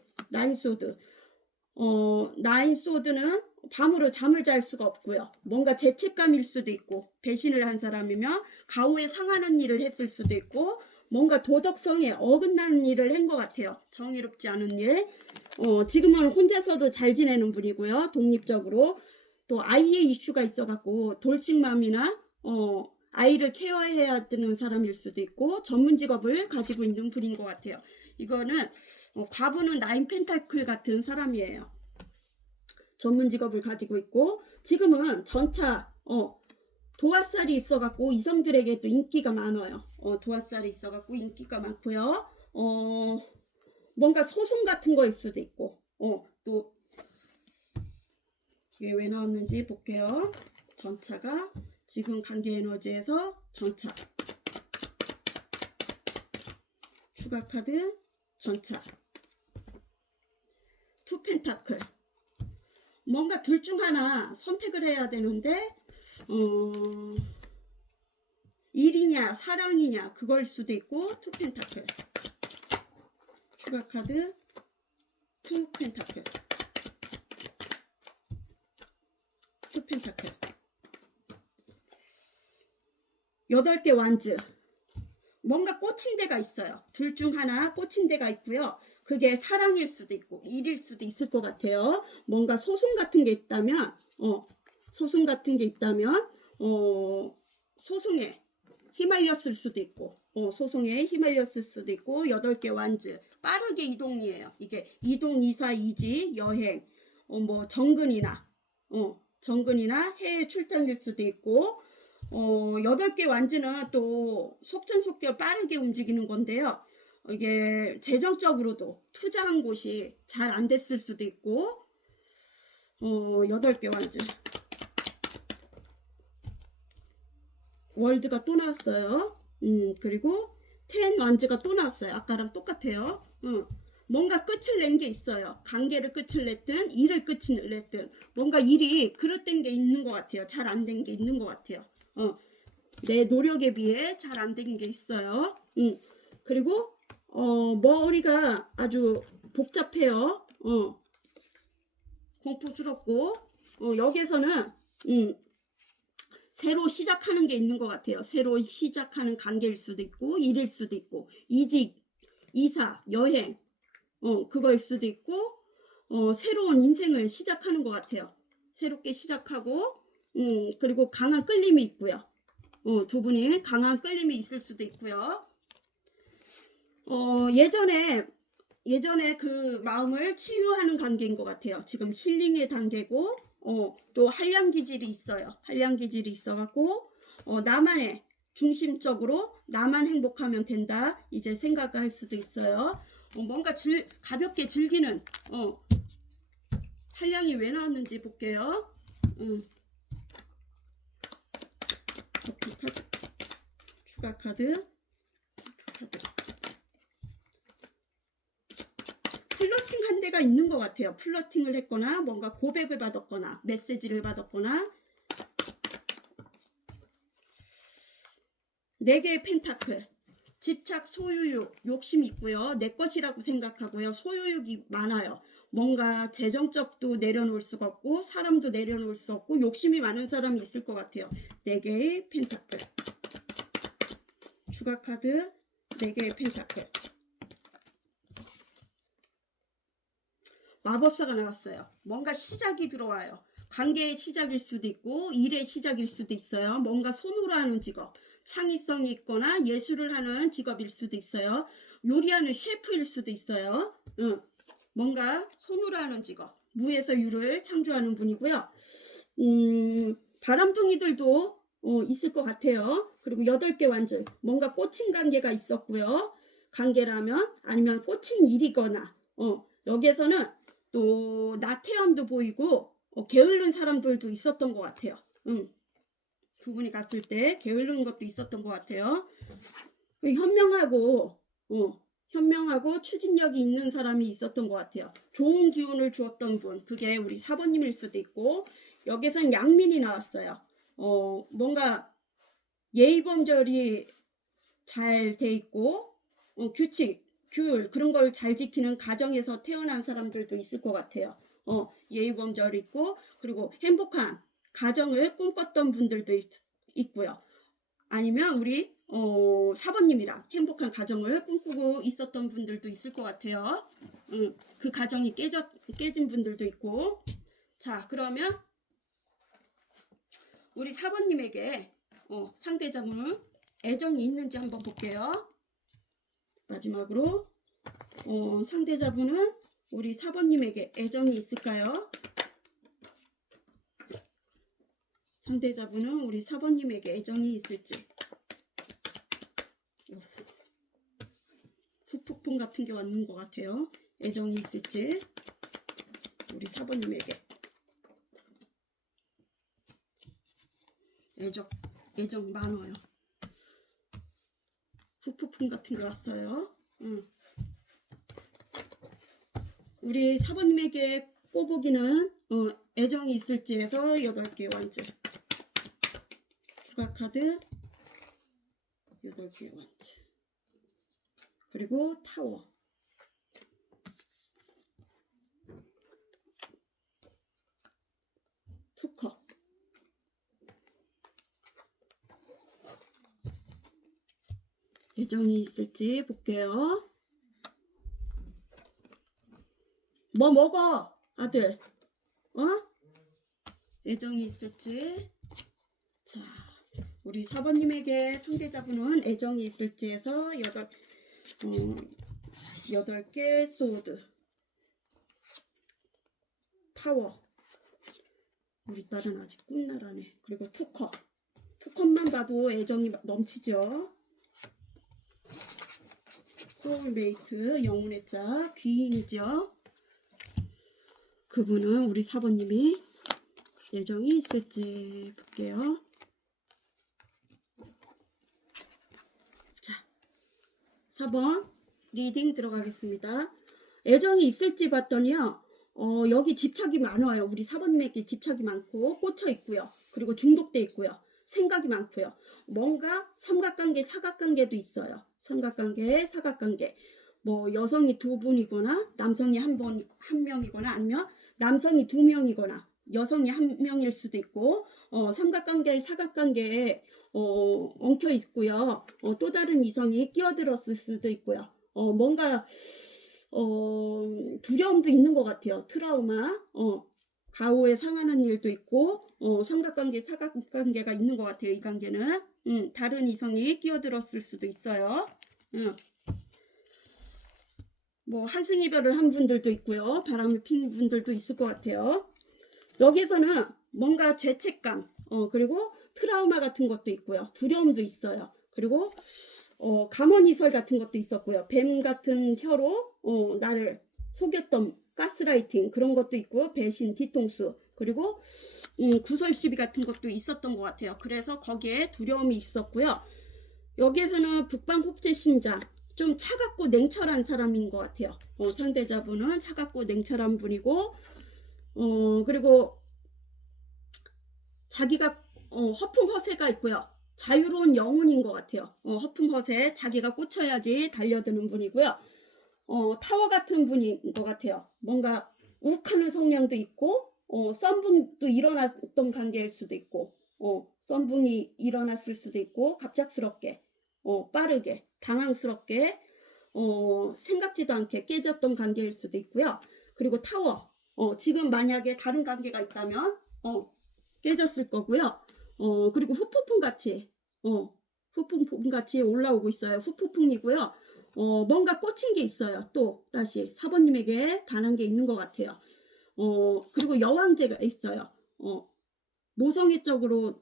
나인 소드는 밤으로 잠을 잘 수가 없고요. 뭔가 죄책감일 수도 있고 배신을 한 사람이면 가후에 상하는 일을 했을 수도 있고 뭔가 도덕성에 어긋나는 일을 한 것 같아요. 정의롭지 않은 일. 지금은 혼자서도 잘 지내는 분이고요. 독립적으로 또 아이의 이슈가 있어갖고 돌싱맘이나 아이를 케어해야 되는 사람일 수도 있고 전문 직업을 가지고 있는 분인 것 같아요. 이거는 과부는 나인 펜타클 같은 사람이에요. 전문 직업을 가지고 있고 지금은 전차 도화살이 있어갖고 이성들에게 또 인기가 많아요. 도화살이 있어갖고 인기가 많고요. 뭔가 소송 같은 거일 수도 있고, 또 이게 왜 나왔는지 볼게요. 전차가 지금 관계 에너지에서 전차, 추가 카드 전차, 투 펜타클. 뭔가 둘 중 하나 선택을 해야 되는데 일이냐 사랑이냐 그걸 수도 있고, 투 펜타클, 추가 카드 투 펜타클, 투 펜타클, 8개 완즈. 뭔가 꽂힌 데가 있어요. 둘 중 하나 꽂힌 데가 있고요. 그게 사랑일 수도 있고 일일 수도 있을 것 같아요. 뭔가 소송 같은 게 있다면 소송 같은 게 있다면 소송에 휘말렸을 수도 있고, 소송에 휘말렸을 수도 있고, 8개 완즈. 빠르게 이동이에요. 이게 이동, 이사, 이지, 여행, 뭐 정근이나 해외 출장일 수도 있고, 8개 완즈는 또 속전속결 빠르게 움직이는 건데요. 이게 재정적으로도 투자한 곳이 잘 안 됐을 수도 있고, 8개 완즈. 월드가 또 나왔어요. 그리고 10 완즈가 또 나왔어요. 아까랑 똑같아요. 뭔가 끝을 낸 게 있어요. 관계를 끝을 냈든 일을 끝을 냈든 뭔가 일이 그릇된 게 있는 것 같아요. 잘 안 된 게 있는 것 같아요. 내 노력에 비해 잘 안 된 게 있어요. 그리고 머리가 아주 복잡해요. 공포스럽고, 여기에서는 새로 시작하는 게 있는 것 같아요. 새로 시작하는 관계일 수도 있고, 일일 수도 있고, 이직, 이사, 여행, 그거일 수도 있고, 새로운 인생을 시작하는 것 같아요. 새롭게 시작하고, 그리고 강한 끌림이 있고요. 두 분이 강한 끌림이 있을 수도 있고요. 예전에 그 마음을 치유하는 관계인 것 같아요. 지금 힐링의 단계고, 또 한량기질이 있어요. 한량기질이 있어갖고, 나만의 중심적으로 나만 행복하면 된다. 이제 생각할 수도 있어요. 뭔가 가볍게 즐기는, 한량이 왜 나왔는지 볼게요. 카드, 추가 카드, 플러팅 한 데가 있는 것 같아요. 플러팅을 했거나 뭔가 고백을 받았거나 메시지를 받았거나. 4개의 펜타클. 집착, 소유욕, 욕심이 있고요. 내 것이라고 생각하고요. 소유욕이 많아요. 뭔가 재정적도 내려놓을 수가 없고, 사람도 내려놓을 수 없고, 욕심이 많은 사람이 있을 것 같아요. 4개의 펜타클. 추가 카드 4개의 펜타클. 마법사가 나왔어요. 뭔가 시작이 들어와요. 관계의 시작일 수도 있고 일의 시작일 수도 있어요. 뭔가 손으로 하는 직업, 창의성이 있거나 예술을 하는 직업일 수도 있어요. 요리하는 셰프일 수도 있어요. 뭔가 손으로 하는 직업, 무에서 유를 창조하는 분이고요. 바람둥이들도 있을 것 같아요. 그리고 8개 완전 뭔가 꽂힌 관계가 있었고요. 관계라면 아니면 꽂힌 일이거나, 여기에서는 또 나태함도 보이고 게으른 사람들도 있었던 것 같아요. 두 분이 갔을 때 게으른 것도 있었던 것 같아요. 현명하고 추진력이 있는 사람이 있었던 것 같아요. 좋은 기운을 주었던 분, 그게 우리 4번님일 수도 있고, 여기선 양민이 나왔어요. 뭔가 예의범절이 잘 돼 있고, 규칙, 규율 그런 걸 잘 지키는 가정에서 태어난 사람들도 있을 것 같아요. 예의범절 있고, 그리고 행복한 가정을 꿈꿨던 분들도 있고요. 아니면 우리 4번님이랑 행복한 가정을 꿈꾸고 있었던 분들도 있을 것 같아요. 그 가정이 깨진 분들도 있고. 자, 그러면 우리 4번님에게 상대자분 애정이 있는지 한번 볼게요. 마지막으로 상대자분은 우리 4번님에게 애정이 있을까요? 상대자분은 우리 4번님에게 애정이 있을지, 후폭풍 같은 게 왔는 것 같아요. 애정이 있을지 우리 4번님에게 애정 많아요. 후폭풍 같은 게 왔어요. 우리 4번님에게 꼬보기는 애정이 있을지에서 8개 완즈, 추가 카드 8개 완즈, 그리고 타워, 투컵, 애정이 있을지 볼게요. 뭐 먹어 아들? 애정이 있을지. 자, 우리 4번님에게 상대자분은 애정이 있을지에서 8개 소드, 타워, 우리 딸은 아직 꿈나라네. 그리고 투컵만 봐도 애정이 넘치죠. 소울메이트, 영혼의 짝, 귀인이죠. 그분은 우리 4번님이 애정이 있을지 볼게요. 자, 4번 리딩 들어가겠습니다. 애정이 있을지 봤더니요, 여기 집착이 많아요. 우리 4번님에게 집착이 많고 꽂혀 있고요. 그리고 중독돼 있고요. 생각이 많고요. 뭔가 삼각관계, 사각관계도 있어요. 삼각관계, 사각관계. 뭐 여성이 2분이거나 남성이 한 명이거나 아니면 남성이 2명이거나 여성이 1명일 수도 있고, 삼각관계, 사각관계에 엉켜 있고요. 또 다른 이성이 끼어들었을 수도 있고요. 뭔가 두려움도 있는 것 같아요. 트라우마, 가오에 상하는 일도 있고, 삼각관계, 사각관계가 있는 것 같아요. 이 관계는 다른 이성이 끼어들었을 수도 있어요. 뭐 한승이별을 한 분들도 있고요. 바람을 핀 분들도 있을 것 같아요. 여기에서는 뭔가 죄책감, 그리고 트라우마 같은 것도 있고요. 두려움도 있어요. 그리고 감언이설 같은 것도 있었고요. 뱀 같은 혀로 나를 속였던 가스라이팅, 그런 것도 있고, 배신, 뒤통수, 그리고 구설시비 같은 것도 있었던 것 같아요. 그래서 거기에 두려움이 있었고요. 여기에서는 북방국제 신자, 좀 차갑고 냉철한 사람인 것 같아요. 상대자분은 차갑고 냉철한 분이고, 그리고 자기가 허풍 허세가 있고요. 자유로운 영혼인 것 같아요. 허풍 허세, 자기가 꽂혀야지 달려드는 분이고요. 타워 같은 분인 것 같아요. 뭔가 욱하는 성향도 있고, 썸붕도 일어났던 관계일 수도 있고, 썸붕이 일어났을 수도 있고, 갑작스럽게, 빠르게, 당황스럽게, 생각지도 않게 깨졌던 관계일 수도 있고요. 그리고 타워, 지금 만약에 다른 관계가 있다면 깨졌을 거고요. 그리고 후폭풍 같이 올라오고 있어요. 후폭풍이고요. 뭔가 꽂힌 게 있어요. 또 다시 4번님에게 반한 게 있는 것 같아요. 그리고 여왕제가 있어요. 모성애적으로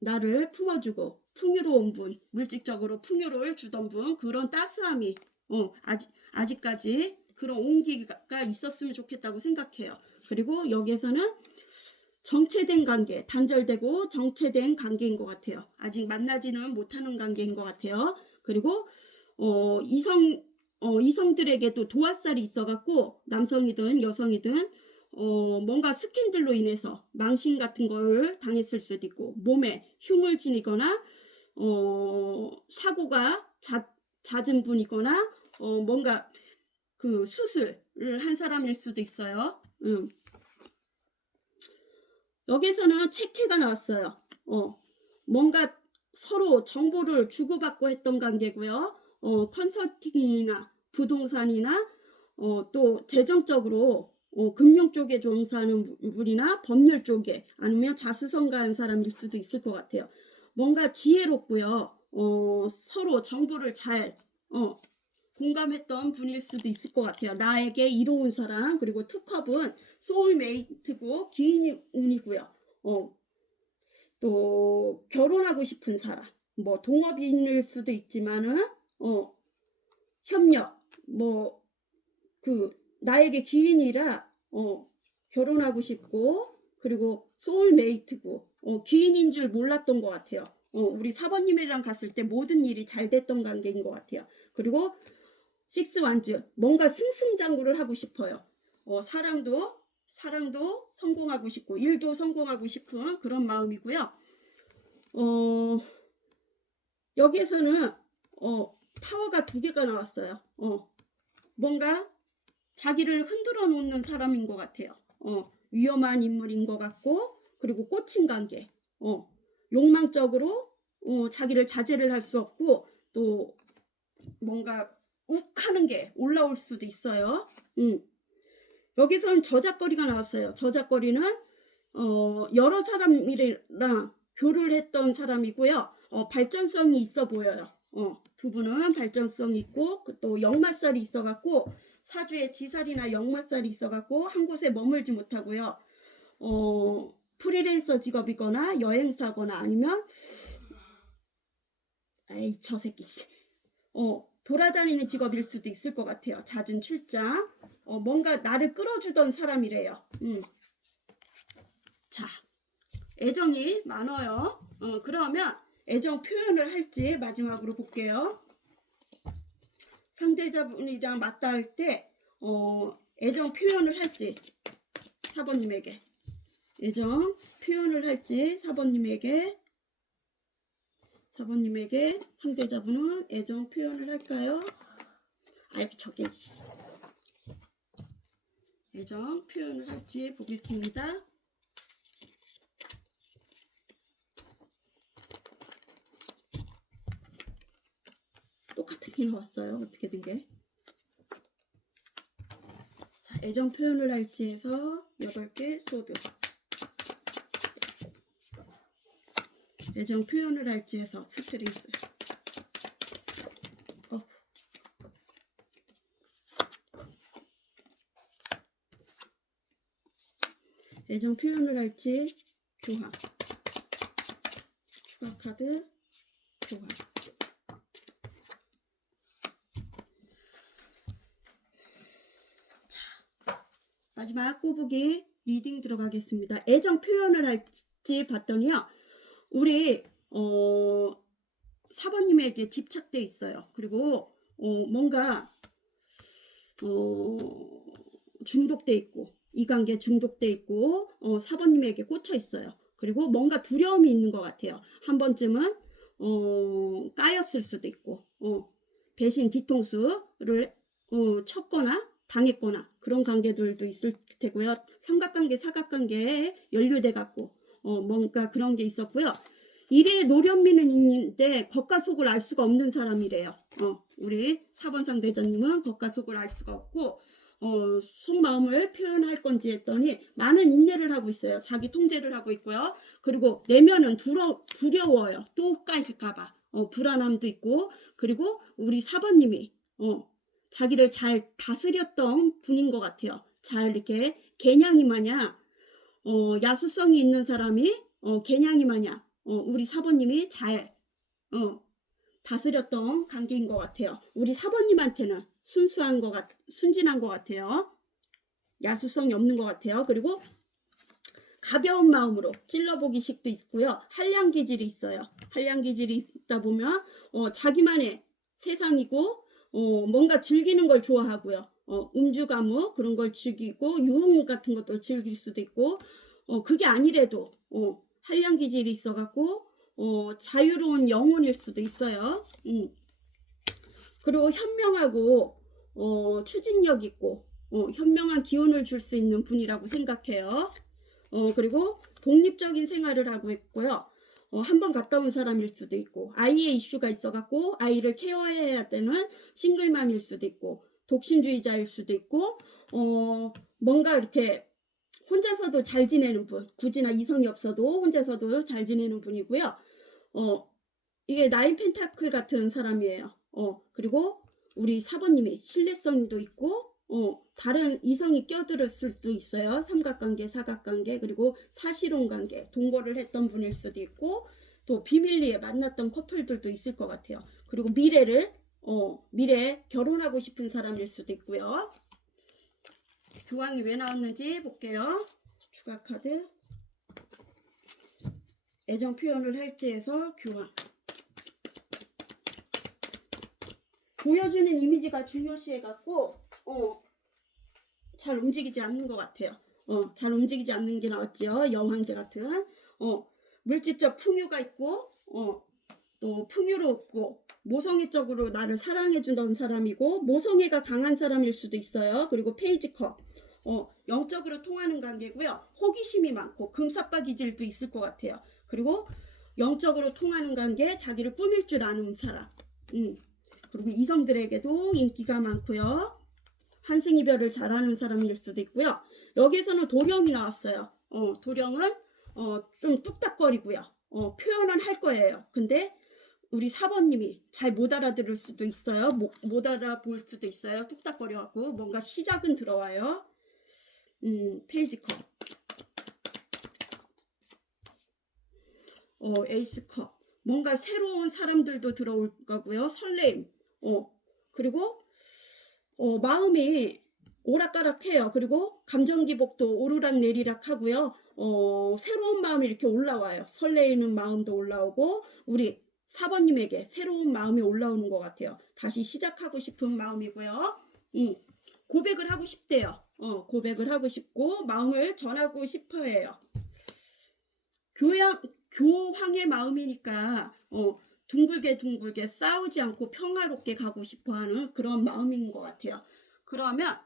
나를 품어주고 풍요로운 분, 물질적으로 풍요를 주던 분, 그런 따스함이 아직까지 그런 온기가 있었으면 좋겠다고 생각해요. 그리고 여기에서는 정체된 관계, 단절되고 정체된 관계인 것 같아요. 아직 만나지는 못하는 관계인 것 같아요. 그리고 이성들에게도 도화살이 있어갖고, 남성이든 여성이든 뭔가 스캔들로 인해서 망신 같은 걸 당했을 수도 있고, 몸에 흉을 지니거나 사고가 잦은 분이거나 뭔가 그 수술을 한 사람일 수도 있어요. 여기서는 체계가 나왔어요. 뭔가 서로 정보를 주고받고 했던 관계고요. 컨설팅이나 부동산이나 또 재정적으로 금융 쪽에 종사하는 분이나 법률 쪽에, 아니면 자수성가한 사람일 수도 있을 것 같아요. 뭔가 지혜롭고요. 서로 정보를 잘 공감했던 분일 수도 있을 것 같아요. 나에게 이로운 사람. 그리고 투컵은 소울메이트고 기인운이고요. 또 결혼하고 싶은 사람, 뭐 동업인일 수도 있지만은 협력, 뭐 나에게 귀인이라 결혼하고 싶고, 그리고 소울메이트고 귀인인 줄 몰랐던 것 같아요. 우리 사번님이랑 갔을 때 모든 일이 잘 됐던 관계인 것 같아요. 그리고 식스 완즈, 뭔가 승승장구를 하고 싶어요. 사랑도 성공하고 싶고 일도 성공하고 싶은 그런 마음이고요. 여기에서는 타워가 2개가 나왔어요. 뭔가 자기를 흔들어 놓는 사람인 것 같아요. 위험한 인물인 것 같고, 그리고 꽂힌 관계, 욕망적으로 자기를 자제를 할 수 없고, 또 뭔가 욱하는 게 올라올 수도 있어요. 여기서는 저작거리가 나왔어요. 저작거리는 여러 사람이랑 교류를 했던 사람이고요. 발전성이 있어 보여요. 두 분은 발전성이 있고, 또 역마살이 있어갖고, 사주에 지살이나 역마살이 있어갖고 한 곳에 머물지 못하고요. 프리랜서 직업이거나 여행사거나 아니면 아이 저 새끼 돌아다니는 직업일 수도 있을 것 같아요. 잦은 출장, 뭔가 나를 끌어주던 사람이래요. 자, 애정이 많아요. 그러면 애정 표현을 할지 마지막으로 볼게요. 상대자분이랑 맞닿을 때 애정 표현을 할지, 4번님에게 애정 표현을 할지, 4번님에게 상대자분은 애정 표현을 할까요? 아이고 저게 애정 표현을 할지 보겠습니다. 똑같은 게 나왔어요. 어떻게 된 게? 자, 애정 표현을 할지 해서 8개 소드. 애정 표현을 할지 해서 스트레스. 애정 표현을 할지 교환. 추가 카드 교환. 마지막 꼬부기 리딩 들어가겠습니다. 애정 표현을 할지 봤더니요, 우리 4번님에게 집착돼 있어요. 그리고 뭔가 중독돼 있고, 이 관계 중독돼 있고 4번님에게 꽂혀 있어요. 그리고 뭔가 두려움이 있는 것 같아요. 한 번쯤은 까였을 수도 있고, 배신 뒤통수를 쳤거나 당했거나 그런 관계들도 있을 테고요. 삼각관계, 사각관계에 연루돼 갖고 뭔가 그런 게 있었고요. 일에 노련미는 있는데 겉과 속을 알 수가 없는 사람이래요. 우리 4번 상대자님은 겉과 속을 알 수가 없고 속마음을 표현할 건지 했더니 많은 인내를 하고 있어요. 자기 통제를 하고 있고요. 그리고 내면은 두려워요. 또 까일까봐 불안함도 있고, 그리고 우리 4번님이 자기를 잘 다스렸던 분인 것 같아요. 잘 이렇게 개냥이 마냥 야수성이 있는 사람이 개냥이 마냥 우리 4번님이 잘 다스렸던 관계인 것 같아요. 우리 4번님한테는 순진한 것 같아요. 야수성이 없는 것 같아요. 그리고 가벼운 마음으로 찔러보기식도 있고요. 한량 기질이 있어요. 한량 기질이 있다 보면 자기만의 세상이고 뭔가 즐기는 걸 좋아하고요. 음주가무 그런 걸 즐기고 유흥 같은 것도 즐길 수도 있고, 그게 아니래도 한량 기질이 있어갖고 자유로운 영혼일 수도 있어요. 그리고 현명하고 추진력 있고 현명한 기운을 줄 수 있는 분이라고 생각해요. 그리고 독립적인 생활을 하고 있고요. 한 번 갔다 온 사람일 수도 있고, 아이의 이슈가 있어갖고 아이를 케어해야 되는 싱글맘일 수도 있고, 독신주의자일 수도 있고, 뭔가 이렇게 혼자서도 잘 지내는 분, 굳이나 이성이 없어도 혼자서도 잘 지내는 분이고요. 이게 나인 펜타클 같은 사람이에요. 그리고 우리 4번님이 신뢰성도 있고 다른 이성이 껴들었을 수도 있어요. 삼각관계, 사각관계, 그리고 사실혼관계, 동거를 했던 분일 수도 있고, 또 비밀리에 만났던 커플들도 있을 것 같아요. 그리고 미래에 결혼하고 싶은 사람일 수도 있고요. 교황이 왜 나왔는지 볼게요. 추가 카드. 애정 표현을 할지에서 교황. 보여주는 이미지가 중요시해 갖고 잘 움직이지 않는 것 같아요. 잘 움직이지 않는 게 나왔죠. 여왕제 같은 물질적 풍요가 있고 또 풍요롭고 모성애적으로 나를 사랑해 주던 사람이고 모성애가 강한 사람일 수도 있어요. 그리고 페이지 컵 영적으로 통하는 관계고요. 호기심이 많고 금사빠 기질도 있을 것 같아요. 그리고 영적으로 통하는 관계, 자기를 꾸밀 줄 아는 사람. 그리고 이성들에게도 인기가 많고요. 환승이별을 잘하는 사람일 수도 있고요. 여기에서는 도령이 나왔어요. 도령은 좀 뚝딱거리고요. 표현은 할 거예요. 근데 우리 4번님이 잘 못 알아들을 수도 있어요. 못 알아볼 수도 있어요. 뚝딱거려갖고 뭔가 시작은 들어와요. 페이지 컵. 에이스 컵. 뭔가 새로운 사람들도 들어올 거고요. 설레임. 그리고 마음이 오락가락해요. 그리고 감정 기복도 오르락 내리락 하고요. 새로운 마음이 이렇게 올라와요. 설레이는 마음도 올라오고 우리 4번님에게 새로운 마음이 올라오는 것 같아요. 다시 시작하고 싶은 마음이고요. 고백을 하고 싶대요. 고백을 하고 싶고 마음을 전하고 싶어 해요. 교황의 마음이니까 둥글게 싸우지 않고 평화롭게 가고 싶어하는 그런 마음인 것 같아요. 그러면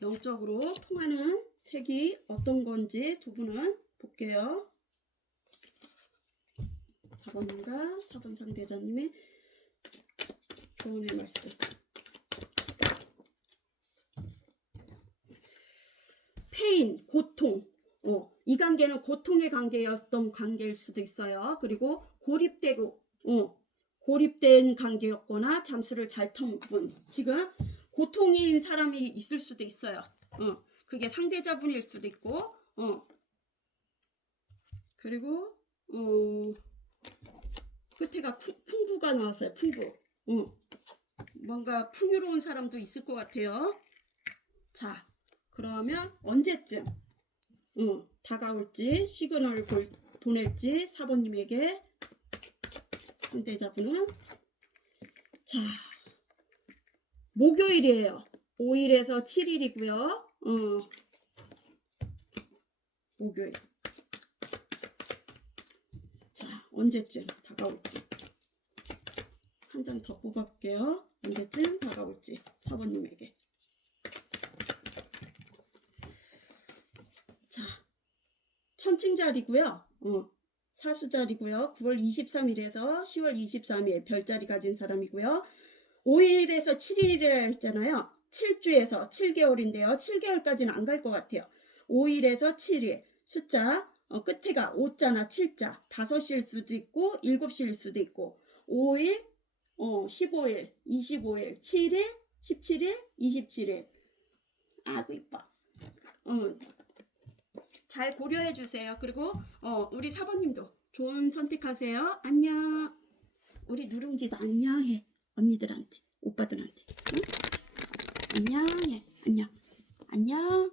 영적으로 통하는 색이 어떤 건지 두 분은 볼게요. 4번님과 4번 상대자님의 조언의 말씀. 페인, 고통. 이 관계는 고통의 관계였던 관계일 수도 있어요. 그리고 고립된 관계였거나 잠수를 잘 탄 분. 지금 고통인 사람이 있을 수도 있어요. 그게 상대자분일 수도 있고, 그리고, 끝에가 풍부가 나왔어요. 풍부. 뭔가 풍요로운 사람도 있을 것 같아요. 자, 그러면 언제쯤 다가올지 시그널을 보낼지 4번님에게 상대자분은 자 목요일이에요. 5일에서 7일이고요. 목요일. 자 언제쯤 다가올지 한 장 더 뽑아볼게요. 언제쯤 다가올지 4번님에게. 자, 천칭자리고요. 사수자리고요. 9월 23일에서 10월 23일 별자리 가진 사람이고요. 5일에서 7일이라 했잖아요. 7주에서 7개월인데요. 7개월까지는 안 갈 것 같아요. 5일에서 7일 숫자 끝에가 5자나 7자 5시일 수도 있고 7시일 수도 있고 5일, 15일, 25일, 7일, 17일, 27일. 아구 이뻐. 잘 고려해 주세요. 그리고 우리 4번님도 좋은 선택하세요. 안녕. 우리 누룽지도 안녕해. 언니들한테, 오빠들한테. 응? 안녕해. 안녕. 안녕.